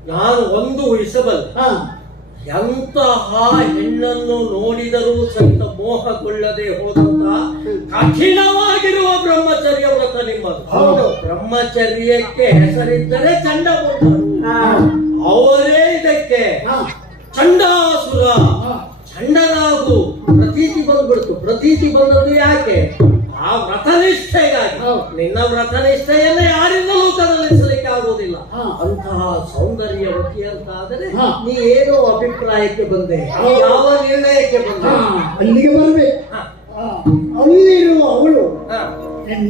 ನಾನು ಒಂದು ಊಹಿಸಬಲ್ಲೆ, ಎಂತಹ ಹೆಣ್ಣನ್ನು ನೋಡಿದರೂ ಸಹಿತ ಮೋಹಗೊಳ್ಳದೆ ಹೋದಂತಹ ಕಠಿಣವಾಗಿರುವ ಬ್ರಹ್ಮಚರ್ಯ ವ್ರತ ನಿಮ್ಮದು. ಬ್ರಹ್ಮಚರ್ಯಕ್ಕೆ ಹೆಸರಿದ್ದರೆ ಚಂಡಮುಂಡರು, ಅವರೇ ಇದಕ್ಕೆ ಚಂಡಾಸುರ. ಚಂಡನಾಗು ಪ್ರತೀತಿ ಬಂದ್ಬಿಡ್ತು. ಪ್ರತೀತಿ ಬಂದದ್ದು ಯಾಕೆ? ಆ ವ್ರತನಿಷ್ಠೆಗಾಗಿ. ನಿನ್ನ ವ್ರತನಿಷ್ಠೆಯನ್ನ ಯಾರಿಂದಲೂ ಕದಲಿಸಲಿಕ್ಕೆ ಆಗುವುದಿಲ್ಲ. ಅಂತಹ ಸೌಂದರ್ಯವತಿ ಅಂತ ಆದರೆ ನೀ ಏನೋ ಅಭಿಪ್ರಾಯಕ್ಕೆ ಬಂದೆ, ಯಾವ ನಿರ್ಣಯಕ್ಕೆ ಬಂದೆ? ಅಲ್ಲಿಗೆ ಬರ್ಬೇಕು. ಅಲ್ಲಿರುವ ಅವಳು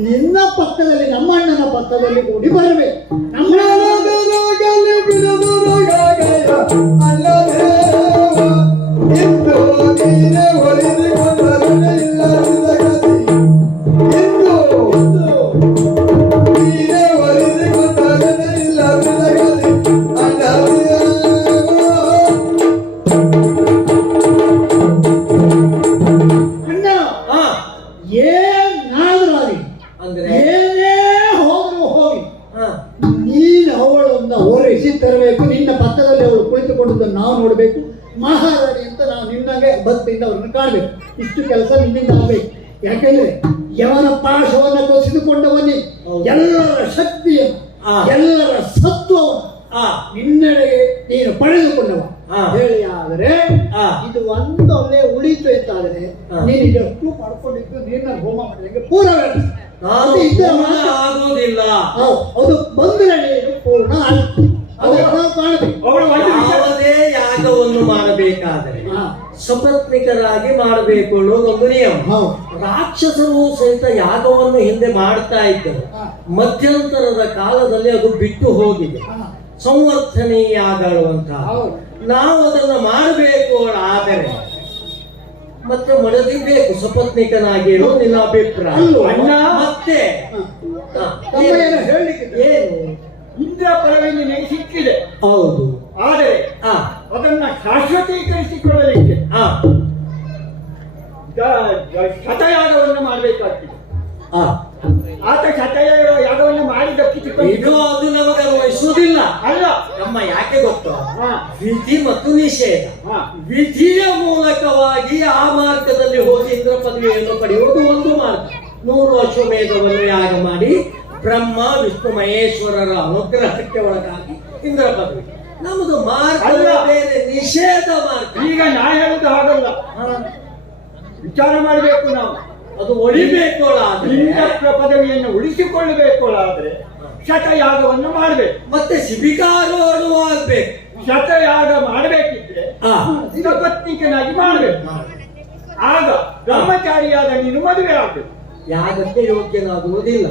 ನಿನ್ನ ಪಕ್ಕದಲ್ಲಿ, ನಮ್ಮ ಅಣ್ಣನ ಪಕ್ಕದಲ್ಲಿ ಕೂಡಿ ಬರಬೇಕು. ಏನಾದ್ರೂ ಆಗಲಿ, ಏನೇ ಹೋದ್ರು ಹೋಗಿ, ನೀನು ಅವಳನ್ನು ಹೊರಸಿ ತರಬೇಕು. ನಿನ್ನ ಪಕ್ಕದಲ್ಲಿ ಅವಳು ಕುಳಿತುಕೊಂಡದ್ದನ್ನು ನಾವು ನೋಡಬೇಕು. ಮಹಾರಾಣಿ ಅಂತ ನಾವು ನಿನ್ನಾಗೆ ಭಕ್ತಿಯಿಂದ ಅವರನ್ನು ಕಾಣಬೇಕು. ಇಷ್ಟು ಕೆಲಸ ನಿನ್ನಿಂದ ಆಗಬೇಕು. ಯಾಕೆಂದ್ರೆ ಯವನ ಪಾಶವನ್ನು ಕಸಿದುಕೊಂಡವನೇ ಎಲ್ಲರ ಶಕ್ತಿಯನ್ನು, ಎಲ್ಲರ ಸತ್ವವನ್ನು ನಿನ್ನೆಡೆಗೆ ನೀನು ಪಡೆದುಕೊಂಡವ ಹೇಳಿ. ಆದರೆ ಇದು ಒಂದೊಳ್ಳೆ ಉಳಿತು ಅಂತಾದರೆ ನೀನು ಇದಷ್ಟು ಪಡ್ಕೊಂಡಿದ್ದು ನೀರಿನ ಹೋಮ ಮಾಡಿದಂಗೆ ಪೂರ್ಣ ಆಗುವುದಿಲ್ಲ. ಅದು ಬಂದರೆ ನೀನು ಪೂರ್ಣ ಆಯ್ತು. ಅದನ್ನು ನಾವು ಕಾಣಬೇಕು. ಯಾವುದೇ ಯಾಗವನ್ನು ಮಾಡಬೇಕಾದರೆ ಸಪತ್ನಿಕರಾಗಿ ಮಾಡಬೇಕು ಅನ್ನೋದೊಂದು ನಿಯಮ. ರಾಕ್ಷಸರು ಸಹಿತ ಯಾಗವನ್ನು ಹಿಂದೆ ಮಾಡ್ತಾ ಇದ್ದರು. ಮಧ್ಯಂತರದ ಕಾಲದಲ್ಲಿ ಅದು ಬಿಟ್ಟು ಹೋಗಿದೆ. ಸಂವರ್ಧನೀಯ ಯಾಗಗಳು ಅಂತ ನಾವು ಅದನ್ನು ಮಾಡಬೇಕು. ಆದರೆ ಮತ್ತೆ ಮಡದಿಬೇಕು ಸಪತ್ನಿಕನಾಗಿರೋ ನಿನ್ನ ಅಭಿಪ್ರಾಯ. ಮತ್ತೆ ಏನು? ಇಂದ್ರ ಪರವಾಗಿ ನಿನಗೆ ಸಿಕ್ಕಿದೆ, ಹೌದು. ಆದರೆ ಅದನ್ನ ಶಾಶ್ವತೀಕರಿಸಿಕೊಳ್ಳಲಿಕ್ಕೆ ಶತಯಾಗವನ್ನು ಮಾಡಬೇಕಾಗ್ತದೆ. ಆತ ಶತಯಾಗವನ್ನು ಮಾಡಿದ್ದಕ್ಕೆ ಇದು ಅದು ನಮಗೆ ವಹಿಸುವುದಿಲ್ಲ. ಅಲ್ಲ, ನಮ್ಮ ಯಾಕೆ ಗೊತ್ತು? ವಿಧಿ ಮತ್ತು ನಿಷೇಧ. ವಿಧಿಯ ಮೂಲಕವಾಗಿ ಆ ಮಾರ್ಗದಲ್ಲಿ ಹೋಗಿ ಇಂದ್ರ ಪದವಿಯನ್ನು ಪಡೆಯುವುದು ಒಂದು ಮಾರ್ಗ. 100 ಅಶ್ವಮೇಧವನ್ನು ಯಾಗ ಮಾಡಿ ಬ್ರಹ್ಮ ವಿಷ್ಣು ಮಹೇಶ್ವರರ ಅನುಗ್ರಹಕ್ಕೆ ಒಳಗಾಗಿ ಇಂದ್ರ ಪದವಿ. ನಮ್ಮದು ಮಾರ್ಗ ಬೇರೆ, ನಿಷೇಧ ಮಾರ್ಗ. ಈಗ ನಾ ಹೇಳುದು ಹಾಗಲ್ಲ, ವಿಚಾರ ಮಾಡಬೇಕು ನಾವು. ಅದು ಒಳಿಬೇಕು. ಇಂದ್ರ ಪದವಿಯನ್ನು ಉಳಿಸಿಕೊಳ್ಳಬೇಕು ಆದ್ರೆ ಶತಯಾಗವನ್ನು ಮಾಡಬೇಕು. ಮತ್ತೆ ಶಿಬಿಕಾರವನ್ನು ಆಗ್ಬೇಕು. ಶತಯಾಗ ಮಾಡಬೇಕಿದ್ರೆ ಸಪತ್ನಿಕನಾಗಿ ಮಾಡಬೇಕು. ಆಗ ಬ್ರಹ್ಮಚಾರಿಯಾದ ನೀನು ಮದುವೆ ಆಗ್ಬೇಕು. ಯಾಗಕ್ಕೆ ಯೋಗ್ಯನಾಗುವುದಿಲ್ಲ.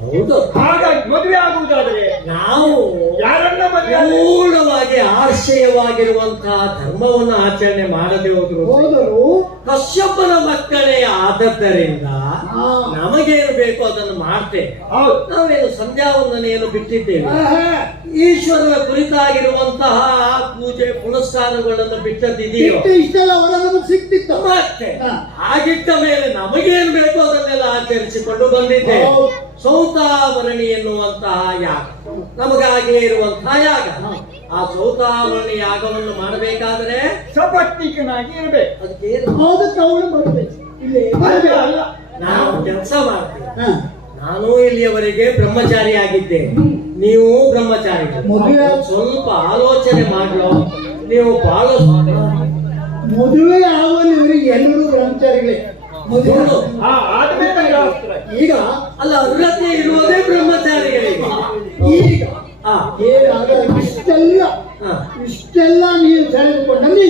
ಹೌದು. ಹಾಗಾಗಿ ಮದುವೆ ಆಗುವುದಾದ್ರೆ ನಾವು ಯಾರನ್ನ ಪೂರ್ಣವಾಗಿ ಆಶ್ರಯವಾಗಿರುವಂತಹ ಧರ್ಮವನ್ನು ಆಚರಣೆ ಮಾಡದೆ ಹೋದರು ಕಶ್ಯಪನ ಮಕ್ಕಳೇ ಆದದ್ದರಿಂದ ನಮಗೇನು ಬೇಕು ಅದನ್ನು ಮಾಡ್ತೇವೆ. ನಾವೇನು ಸಂಧ್ಯಾವಂದನೆಯನ್ನು ಬಿಟ್ಟಿದ್ದೇವೆ. ಈಶ್ವರನ ಕುರಿತಾಗಿರುವಂತಹ ಪೂಜೆ ಪುನಸ್ಕಾರಗಳನ್ನು ಬಿಟ್ಟದ್ದಿದೆಯೋ ಸಿಕ್ತಿತ್ತು. ಮತ್ತೆ ಹಾಗಿಟ್ಟ ಮೇಲೆ ನಮಗೇನು ಬೇಕು ಅದನ್ನೆಲ್ಲ ಆಚರಿಸಿಕೊಂಡು ಬಂದಿದ್ದೇವೆ. ಸೌತಾವರಣಿ ಎನ್ನುವಂತಹ ಯಾಗ ನಮಗಾಗಿಯೇ ಇರುವಂತಹ ಯಾಗ. ಆ ಸೌತಾವರಣಿ ಯಾಗವನ್ನು ಮಾಡಬೇಕಾದ್ರೆ ಸಪತ್ನಿಕನಾಗಿ ಇರಬೇಕು. ಅದಕ್ಕೆ ಅಲ್ಲ, ನಾವು ಕೆಲಸ ಮಾಡ್ತೇವೆ. ನಾನು ಇಲ್ಲಿಯವರೆಗೆ ಬ್ರಹ್ಮಚಾರಿ ಆಗಿದ್ದೇನೆ, ನೀವು ಬ್ರಹ್ಮಚಾರಿ. ಸ್ವಲ್ಪ ಆಲೋಚನೆ ಮಾಡಲು ನೀವು ಬಹಳ ಮದುವೆ ಆಗುವವರಿಗೆ ಎಲ್ಲರೂ ಬ್ರಹ್ಮಚಾರಿಗಳೇ. ಈಗ ಅಲ್ಲ, ಅರ್ಹತೆ ಇರುವುದೇ ಬ್ರಹ್ಮಚಾರಿಗಳಿಗೆ. ಈಗ ಇಷ್ಟೆಲ್ಲ ನೀವು ಸೆಳೆದುಕೊಂಡಲ್ಲಿ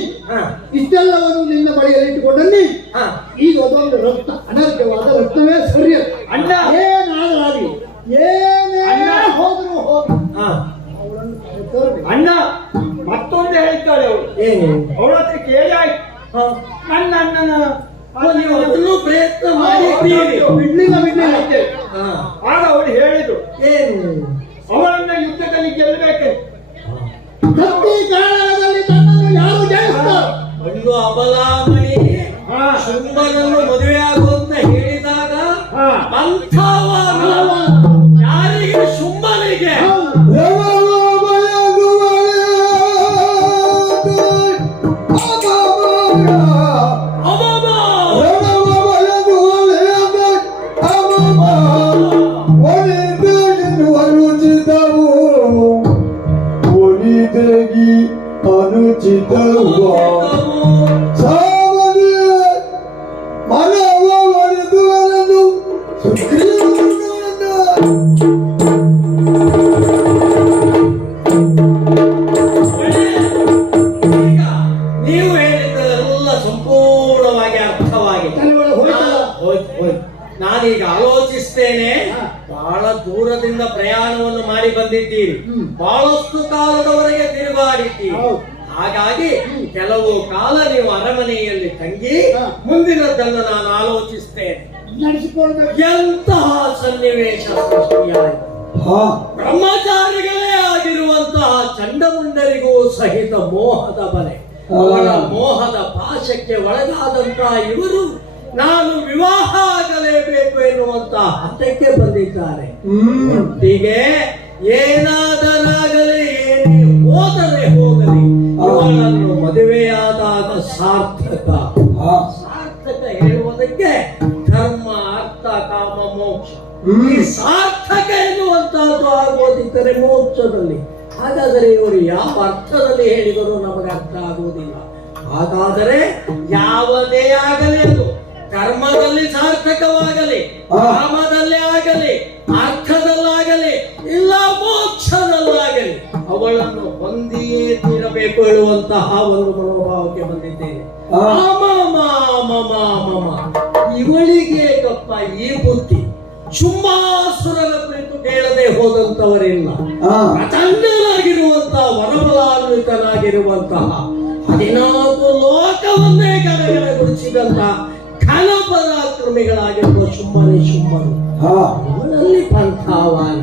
ಇಷ್ಟೆಲ್ಲವನ್ನು ನಿನ್ನ ಬಳಿಯಲ್ಲಿ ಇಟ್ಟುಕೊಂಡಲ್ಲಿ ಹಾ. ಈಗ ಒಂದೊಂದು ರತ್ನ ಅನರ್ಘವಾದ ರತ್ನವೇ ಸರಿ ಅಣ್ಣ. ಏನಾಗಲಾಗಲಿ ಏನೇ ಅಣ್ಣ. ಹೋದ್ರು ಹೋಗಿ ಹಾ. ಅವಳನ್ನು ಕರೆತರಬೇಕು. ಅಣ್ಣ ಮತ್ತೊಂದು ಹೇಳ್ತಾಳೆ ಅವಳು. ಏನು? ಅವಳ ಹತ್ರ ಕೇಳಿ ಆಯ್ತು. ಹಾ. ನನ್ನ ಅಣ್ಣನ ನೀವು ಅದನ್ನು ಪ್ರಯತ್ನ ಮಾಡಿದ್ದೀರಿ. ಬಿಡ್ಲಿಲ್ಲ ಆಯ್ತು. ಹಾ. ಆಗ ಅವಳು ಹೇಳಿದ್ರು ಏನು? ಅವಳನ್ನ ಯುದ್ಧದಲ್ಲಿ ಗೆಲ್ಲಬೇಕು. ಕತ್ತಿ ಕಾಳಗದಲ್ಲಿ ತನ್ನನ್ನು ಯಾರು ಜಯಿಸ್ತಾರೆ ಒಂದು ಅಬಲಾಮಣಿ ಹಾ. ಶುಂಭನನ್ನು ಮದುವೆಯಾಗು ಅಂತ ಹೇಳಿದಾಗ ಹಾ. ಮಂಥಾವಾನ ಯಾರಿಗೆ? ಶುಂಭನಿಗೆ. ಅಬಾಬ! ಅನುಚಿತವ ಸಾವನ ಮನವ ವರದುವರನು ಸುಗ್ರೀವನನ್ನ ಈಗ ನೀವು ಹೇಳಿದ್ದೆಲ್ಲ ಸಂಪೂರ್ಣವಾಗಿ ಅರ್ಥವಾಗಿದೆ. ಹೋಯ್ತು. ನಾನೀಗ ಆಲೋಚಿಸ್ತೇನೆ. ಬಹಳ ದೂರದಿಂದ ಪ್ರಯಾಣವನ್ನು ಮಾಡಿ ಬಂದಿದ್ದೀರಿ, ಬಹಳಷ್ಟು ಕಾಲದವರೆಗೆ ತಿರುಗಾಡಿದ್ದೀರಿ. ಹಾಗಾಗಿ ಕೆಲವು ಕಾಲ ನೀವು ಅರಮನೆಯಲ್ಲಿ ತಂಗಿ ಮುಂದಿನದನ್ನು ನಾನು ಆಲೋಚಿಸ್ತೇನೆ. ನಡೆಸಿಕೊಳ್ಬೇಕು. ಎಂತಹ ಸನ್ನಿವೇಶ ಸೃಷ್ಟಿಯಾಯಿತು. ಬ್ರಹ್ಮಚಾರಿಗಳೇ ಆಗಿರುವಂತಹ ಚಂಡಮುಂಡರಿಗೂ ಸಹಿತ ಮೋಹದ ಬಲೆ, ಅವಳ ಮೋಹದ ಪಾಶಕ್ಕೆ ಒಳಗಾದಂತಹ ಇವರು ನಾನು ವಿವಾಹ ಆಗಲೇಬೇಕು ಎನ್ನುವಂತಹ ಹಠಕ್ಕೆ ಬಂದಿದ್ದಾರೆ. ಒಟ್ಟಿಗೆ ಏನಾದರಾಗಲಿ ಏನೇ ಹೋದರೆ ಹೋಗಲಿ ಅವಳನ್ನು ಮದುವೆಯಾದಾಗ ಸಾರ್ಥಕ ಹೇಳುವುದಕ್ಕೆ ಧರ್ಮ ಅರ್ಥ ಕಾಮ ಮೋಕ್ಷ ಈ ಸಾರ್ಥಕ ಎನ್ನುವಂತಹದ್ದು ಆಗುವುದಿದ್ದರೆ ಮೋಕ್ಷದಲ್ಲಿ. ಹಾಗಾದರೆ ಇವರು ಯಾವ ಅರ್ಥದಲ್ಲಿ ಹೇಳಿದರೂ ನಮಗೆ ಅರ್ಥ ಆಗುವುದಿಲ್ಲ. ಹಾಗಾದರೆ ಯಾವುದೇ ಆಗಲಿ ಅದು ಕರ್ಮದಲ್ಲಿ ಸಾರ್ಥಕವಾಗಲಿ, ಕಾಮದಲ್ಲೇ ಆಗಲಿ, ಅರ್ಥದಲ್ಲಾಗಲಿ, ಇಲ್ಲ ಮೋಕ್ಷದಲ್ಲಾಗಲಿ ಅವಳನ್ನು ಹೊಂದಿಯೇ ತೀರಬೇಕು ಹೇಳುವಂತಹ ಒಂದು ಮನೋಭಾವಕ್ಕೆ ಬಂದಿದ್ದೇನೆ. ಇವಳಿಗೆ ಗಪ್ಪ ಈ ಬುದ್ಧಿ. ಶುಂಭಾಸುರನ ಕುರಿತು ಕೇಳದೆ ಹೋದಂತವರಿಲ್ಲ. ಪ್ರಚಂಡನಾಗಿರುವಂತಹ ವರಬಲಾನ್ವಿತನಾಗಿರುವಂತಹ 14 ಲೋಕವನ್ನೇ ಗಡಗಡಗೊಳಿಸಿದಂತಹ ಘನ ಪರಾಕ್ರಮಿಗಳಾಗಿರುವ ಶುಂಭನು ಅವನಲ್ಲಿ ಪಂಥಾವಾನ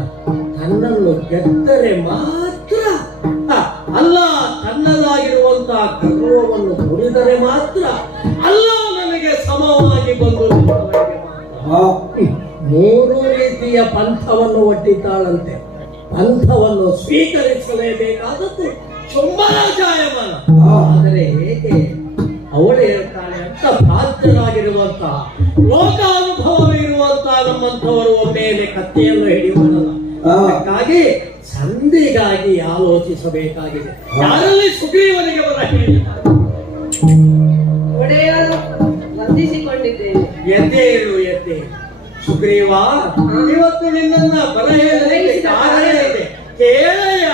ತನ್ನನ್ನು ಗೆದ್ದರೆ ಮಾತ್ರ ಅಲ್ಲ, ತನ್ನದಾಗಿರುವಂತಹ ಗರ್ವವನ್ನು ಮುರಿದರೆ ಮಾತ್ರ ಅಲ್ಲ, ನನಗೆ ಸಮವಾಗಿ ಬಂದು ಮೂರು ರೀತಿಯ ಪಂಥವನ್ನು ಒಡ್ಡಿದ್ದಾಳಂತೆ. ಪಂಥವನ್ನು ಸ್ವೀಕರಿಸಲೇಬೇಕಾದದ್ದು ಶುಂಭನ ಜಾಯಮಾನ. ಆದರೆ ಹೇಗೆ ಅವಳು ಹೇಳ್ತಾಳೆ ಅಂತ ಪ್ರಾಜ್ಞರಾಗಿರುವಂತಹ ಲೋಕಾನುಭವವಿರುವಂತಹ ನಮ್ಮಂಥವರು ಒಮ್ಮೆಲೆ ಕತ್ತೆಯನ್ನು ಹಿಡಿಯುವುದಲ್ಲ. ಅದಕ್ಕಾಗಿ ಸಂಧಿಗಾಗಿ ಆಲೋಚಿಸಬೇಕಾಗಿದೆ. ಯಾರಲ್ಲಿ ಸುಗ್ರೀವನಿಗೆ ಬರ ಹೇಳಿದ್ದಾರೆ, ಒಡೆಯರು ವಂದಿಸಿಕೊಂಡಿದ್ದೇನೆ. ಎದ್ದೇಳು ಸುಗ್ರೀವ, ಇವತ್ತು ನಿನ್ನನ್ನ ಬರ ಹೇಳಲಿಕ್ಕೆ ಕಾರಣ ಇದೆ, ಕೇಳಯ್ಯ.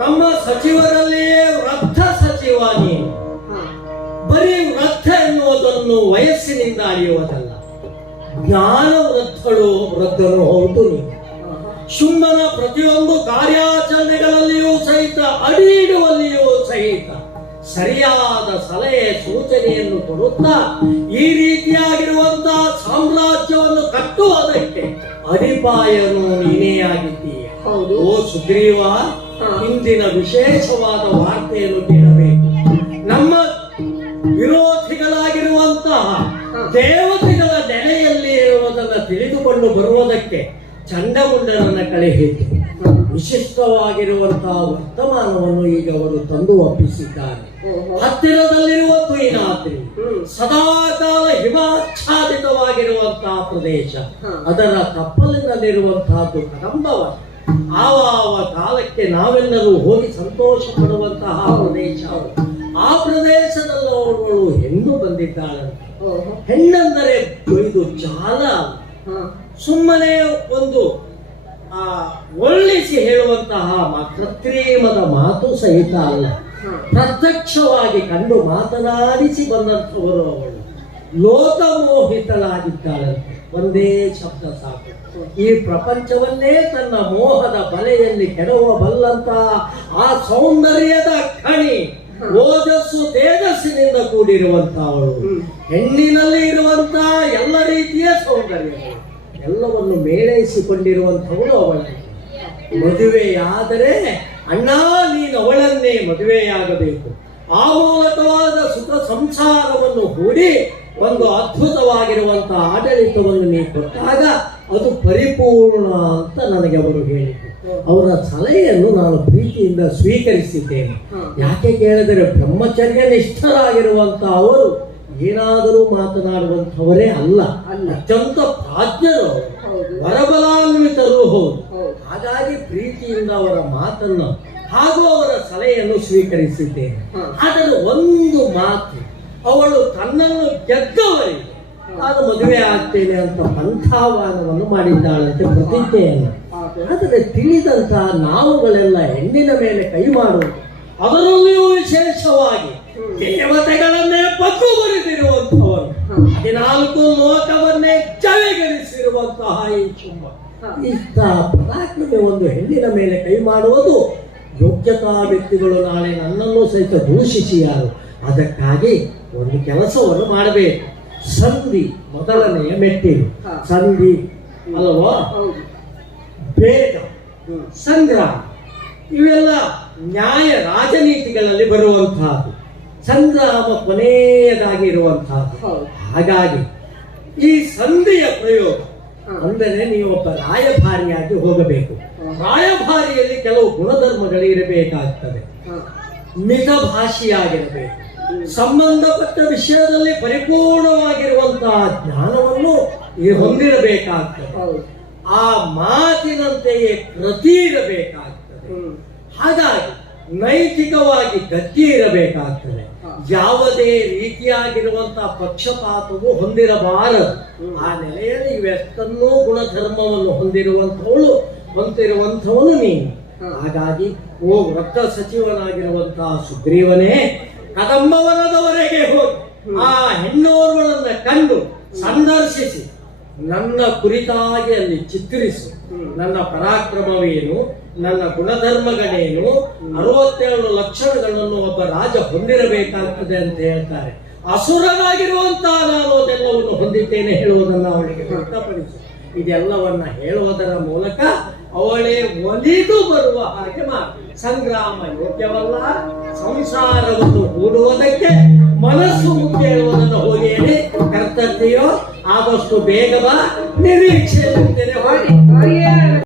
ನಮ್ಮ ಸಚಿವರಲ್ಲಿಯೇ ವೃದ್ಧ ಸಚಿವ ನೀನು. ಬರೀ ವೃದ್ಧ ಎನ್ನುವುದನ್ನು ವಯಸ್ಸಿನಿಂದ ಅಳೆಯುವುದಲ್ಲ, ಜ್ಞಾನ ವೃದ್ಧನು ಹೌದು ನೀನು. ಶುಂಭನ ಪ್ರತಿಯೊಂದು ಕಾರ್ಯಾಚರಣೆಗಳಲ್ಲಿಯೂ ಸಹಿತ, ಅಡಿ ಇಡುವಲ್ಲಿಯೂ ಸಹಿತ ಸರಿಯಾದ ಸಲಹೆ ಸೂಚನೆಯನ್ನು ಕೊಡುತ್ತಾ ಈ ರೀತಿಯಾಗಿರುವಂತಹ ಸಾಮ್ರಾಜ್ಯವನ್ನು ಕಟ್ಟುವುದಕ್ಕೆ ಅಡಿಪಾಯನು ನೀನೇ ಆಗಿದ್ದೀಯ. ಓ ಸುಗ್ರೀವ, ಇಂದಿನ ವಿಶೇಷವಾದ ವಾರ್ತೆಯನ್ನು ಕೇಳಬೇಕು. ನಮ್ಮ ವಿರೋಧಿಗಳಾಗಿರುವಂತಹ ದೇವತೆಗಳ ನೆಲೆಯಲ್ಲಿ ಇರುವುದನ್ನು ತಿಳಿದುಕೊಂಡು ಬರುವುದಕ್ಕೆ ಚಂಡಮುಂಡನನ್ನ ಕಳುಹಿತು. ವಿಶಿಷ್ಟವಾಗಿರುವಂತಹ ವರ್ತಮಾನವನ್ನು ಈಗ ಅವರು ತಂದು ಒಪ್ಪಿಸಿದ್ದಾರೆ. ಓಹೋ. ಹತ್ತಿರದಲ್ಲಿರುವ ತುಯಿನಾದ್ರಿ ಸದಾಕಾಲ ಹಿಮಾಚ್ಛಾದಿತವಾಗಿರುವಂತಹ ಪ್ರದೇಶ, ಅದರ ತಪ್ಪಲಿನಲ್ಲಿರುವಂತಹದ್ದು ಕದಂಬವ. ಆವ ಕಾಲಕ್ಕೆ ನಾವೆಲ್ಲರೂ ಹೋಗಿ ಸಂತೋಷ ಪಡುವಂತಹ ಪ್ರದೇಶ ಅದು. ಆ ಪ್ರದೇಶದಲ್ಲವಳು ಹೆಣ್ಣು ಬಂದಿದ್ದಾಳಂತೆ. ಓಹೋ. ಹೆಣ್ಣೆಂದರೆ ಇದು ಚಾಲ ಹಾ. ಸುಮ್ಮನೆ ಒಂದು ಒಳ್ಳಿಸಿ ಹೇಳುವಂತಹ ಕೃತ್ರಿಮದ ಮಾತು ಸಹಿತ ಅಲ್ಲ. ಪ್ರತ್ಯಕ್ಷವಾಗಿ ಕಂಡು ಮಾತನಾಡಿಸಿ ಬಂದಂಥವರು ಅವಳು. ಲೋಕಮೋಹಿತಳಾಗಿದ್ದಾಳಂತೆ. ಒಂದೇ ಶಬ್ದ ಸಾಕು, ಈ ಪ್ರಪಂಚವನ್ನೇ ತನ್ನ ಮೋಹದ ಬಲೆಯಲ್ಲಿ ಕೆಡವಬಲ್ಲಂತಹ ಆ ಸೌಂದರ್ಯದ ಖಣಿ, ಓಜಸ್ಸು ತೇಜಸ್ಸಿನಿಂದ ಕೂಡಿರುವಂತಹವಳು. ಹೆಣ್ಣಿನಲ್ಲಿ ಇರುವಂತಹ ಎಲ್ಲ ರೀತಿಯ ಸೌಂದರ್ಯಗಳು ಎಲ್ಲವನ್ನು ಮೇಳೈಸಿಕೊಂಡಿರುವಂಥವಳು ಅವಳು. ಮದುವೆಯಾದರೆ ಅಣ್ಣ ನೀನು ಅವಳನ್ನೇ ಮದುವೆಯಾಗಬೇಕು. ಆ ಮೂಲಕವಾದ ಸುಖ ಸಂಸಾರವನ್ನು ಹೂಡಿ ಒಂದು ಅದ್ಭುತವಾಗಿರುವಂತಹ ಆಡಳಿತವನ್ನು ನೀ ಕೊಟ್ಟಾಗ ಅದು ಪರಿಪೂರ್ಣ ಅಂತ ನನಗೆ ಅವರು ಹೇಳಿದರು. ಅವರ ಸಲಹೆಯನ್ನು ನಾನು ಪ್ರೀತಿಯಿಂದ ಸ್ವೀಕರಿಸಿದ್ದೇನೆ. ಯಾಕೆ ಕೇಳಿದರೆ ಬ್ರಹ್ಮಚರ್ಯ ನಿಷ್ಠರಾಗಿರುವಂತಹ ಅವರು ಏನಾದರೂ ಮಾತನಾಡುವಂಥವರೇ ಅಲ್ಲ. ಅತ್ಯಂತ ಪ್ರಾಜ್ಞರು, ವರಬಲಾನ್ವಿತರು ಹೌದು. ಹಾಗಾಗಿ ಪ್ರೀತಿಯಿಂದ ಅವರ ಮಾತನ್ನು ಹಾಗೂ ಅವರ ಸಲಹೆಯನ್ನು ಸ್ವೀಕರಿಸಿದ್ದೇನೆ. ಆದರೆ ಒಂದು ಮಾತು, ಅವಳು ತನ್ನನ್ನು ಗೆದ್ದವರಿಗೆ ನಾನು ಮದುವೆ ಆಗ್ತೇನೆ ಅಂತ ಪಂಥಾವಾನವನ್ನು ಮಾಡಿದ್ದಾಳಂತೆ, ಪ್ರತಿಜ್ಞೆಯನ್ನು. ಆದರೆ ತಿಳಿದಂತಹ ನಾವುಗಳೆಲ್ಲ ಹೆಣ್ಣಿನ ಮೇಲೆ ಕೈ ಮಾಡುವುದು, ಅದರಲ್ಲಿಯೂ ವಿಶೇಷವಾಗಿ ದೇವತೆಗಳನ್ನೇ ಬಗ್ಗು ಬರೆದಿರುವಂತಹವರು, 14 ಲೋಕವನ್ನೇ ಜವೆಗಳಿಸಿರುವಂತಹ ಈ ಶುಂಭ, ಇಂಥ ಪರಾಕ್ರಮೆ ಒಂದು ಹೆಣ್ಣಿನ ಮೇಲೆ ಕೈ ಮಾಡುವುದು ಯೋಗ್ಯತಾ ವ್ಯಕ್ತಿಗಳು ನಾಳೆ ನನ್ನನ್ನು ಸಹಿತ ದೂಷಿಸಿಯಾರು. ಅದಕ್ಕಾಗಿ ಒಂದು ಕೆಲಸವನ್ನು ಮಾಡಬೇಕು. ಸಂಧಿ ಮೊದಲನೆಯ ಮೆಟ್ಟಿಲು. ಸಂಧಿ ಅಲ್ವಾ, ಭೇದ, ಸಂಗ್ರಾಮ ಇವೆಲ್ಲ ನ್ಯಾಯ ರಾಜನೀತಿಗಳಲ್ಲಿ ಬರುವಂತಹದ್ದು. ಸಂಗ್ರಾಮ ಕೊನೆಯದಾಗಿ ಇರುವಂತಹದ್ದು. ಹಾಗಾಗಿ ಈ ಸಂಧಿಯ ಪ್ರಯೋಗ ಅಂದರೆ ನೀವೊಬ್ಬ ರಾಯಭಾರಿಯಾಗಿ ಹೋಗಬೇಕು. ರಾಯಭಾರಿಯಲ್ಲಿ ಕೆಲವು ಗುಣಧರ್ಮಗಳು ಇರಬೇಕಾಗ್ತದೆ. ಮಿತಭಾಷಿಯಾಗಿರಬೇಕು. ಸಂಬಂಧಪಟ್ಟ ವಿಷಯದಲ್ಲಿ ಪರಿಪೂರ್ಣವಾಗಿರುವಂತಹ ಜ್ಞಾನವನ್ನು ಹೊಂದಿರಬೇಕಾಗ್ತದೆ. ಆ ಮಾತಿನಂತೆಯೇ ಕೃತಿ ಇರಬೇಕಾಗ್ತದೆ. ಹಾಗಾಗಿ ನೈತಿಕವಾಗಿ ಗಟ್ಟಿ ಇರಬೇಕಾಗ್ತದೆ. ಯಾವುದೇ ರೀತಿಯಾಗಿರುವಂತಹ ಪಕ್ಷಪಾತವು ಹೊಂದಿರಬಾರದು. ಆ ನೆಲೆಯಲ್ಲಿ ಇವೆಷ್ಟನ್ನೂ ಗುಣಧರ್ಮವನ್ನು ಹೊಂದಿರುವಂಥವನು ನೀನು. ಹಾಗಾಗಿ ಓ ವೃತ್ತ ಸಚಿವನಾಗಿರುವಂತಹ ಸುಗ್ರೀವನೇ, ಕದಂಬವನದವರೆಗೆ ಹೋಗಿ ಆ ಹೆಣ್ಣೋರ್ವಳನ್ನ ಕಂಡು ಸಂದರ್ಶಿಸಿ ನನ್ನ ಕುರಿತಾಗಿ ಅಲ್ಲಿ ಚಿತ್ರಿಸು. ನನ್ನ ಪರಾಕ್ರಮವೇನು, ನನ್ನ ಗುಣಧರ್ಮಗಳೇನು, 67 ಲಕ್ಷಣಗಳನ್ನು ಒಬ್ಬ ರಾಜ ಹೊಂದಿರಬೇಕಾಗ್ತದೆ ಅಂತ ಹೇಳ್ತಾರೆ. ಅಸುರನಾಗಿರುವಂತಹ ನಾನು ಅದೆಲ್ಲವನ್ನು ಹೊಂದಿದ್ದೇನೆ ಹೇಳುವುದನ್ನು ಅವಳಿಗೆ ವ್ಯಕ್ತಪಡಿಸು. ಇದೆಲ್ಲವನ್ನ ಹೇಳುವುದರ ಮೂಲಕ ಅವಳೇ ಒಲಿದು ಬರುವ ಹಾಗೆ ಮಾಡಿ. ಸಂಗ್ರಾಮ ಯೋಗ್ಯವಲ್ಲ, ಸಂಸಾರವನ್ನು ಹೂಡುವುದಕ್ಕೆ ಮನಸ್ಸು ಮುಖ್ಯ ಹೇಳುವುದನ್ನು ಹೋಗಿ ಹೇಳಿ ಕರ್ತವ್ಯೋ ಆದಷ್ಟು ಬೇಗ ಬಾ, ನಿರೀಕ್ಷೆ ಹಾಗೆ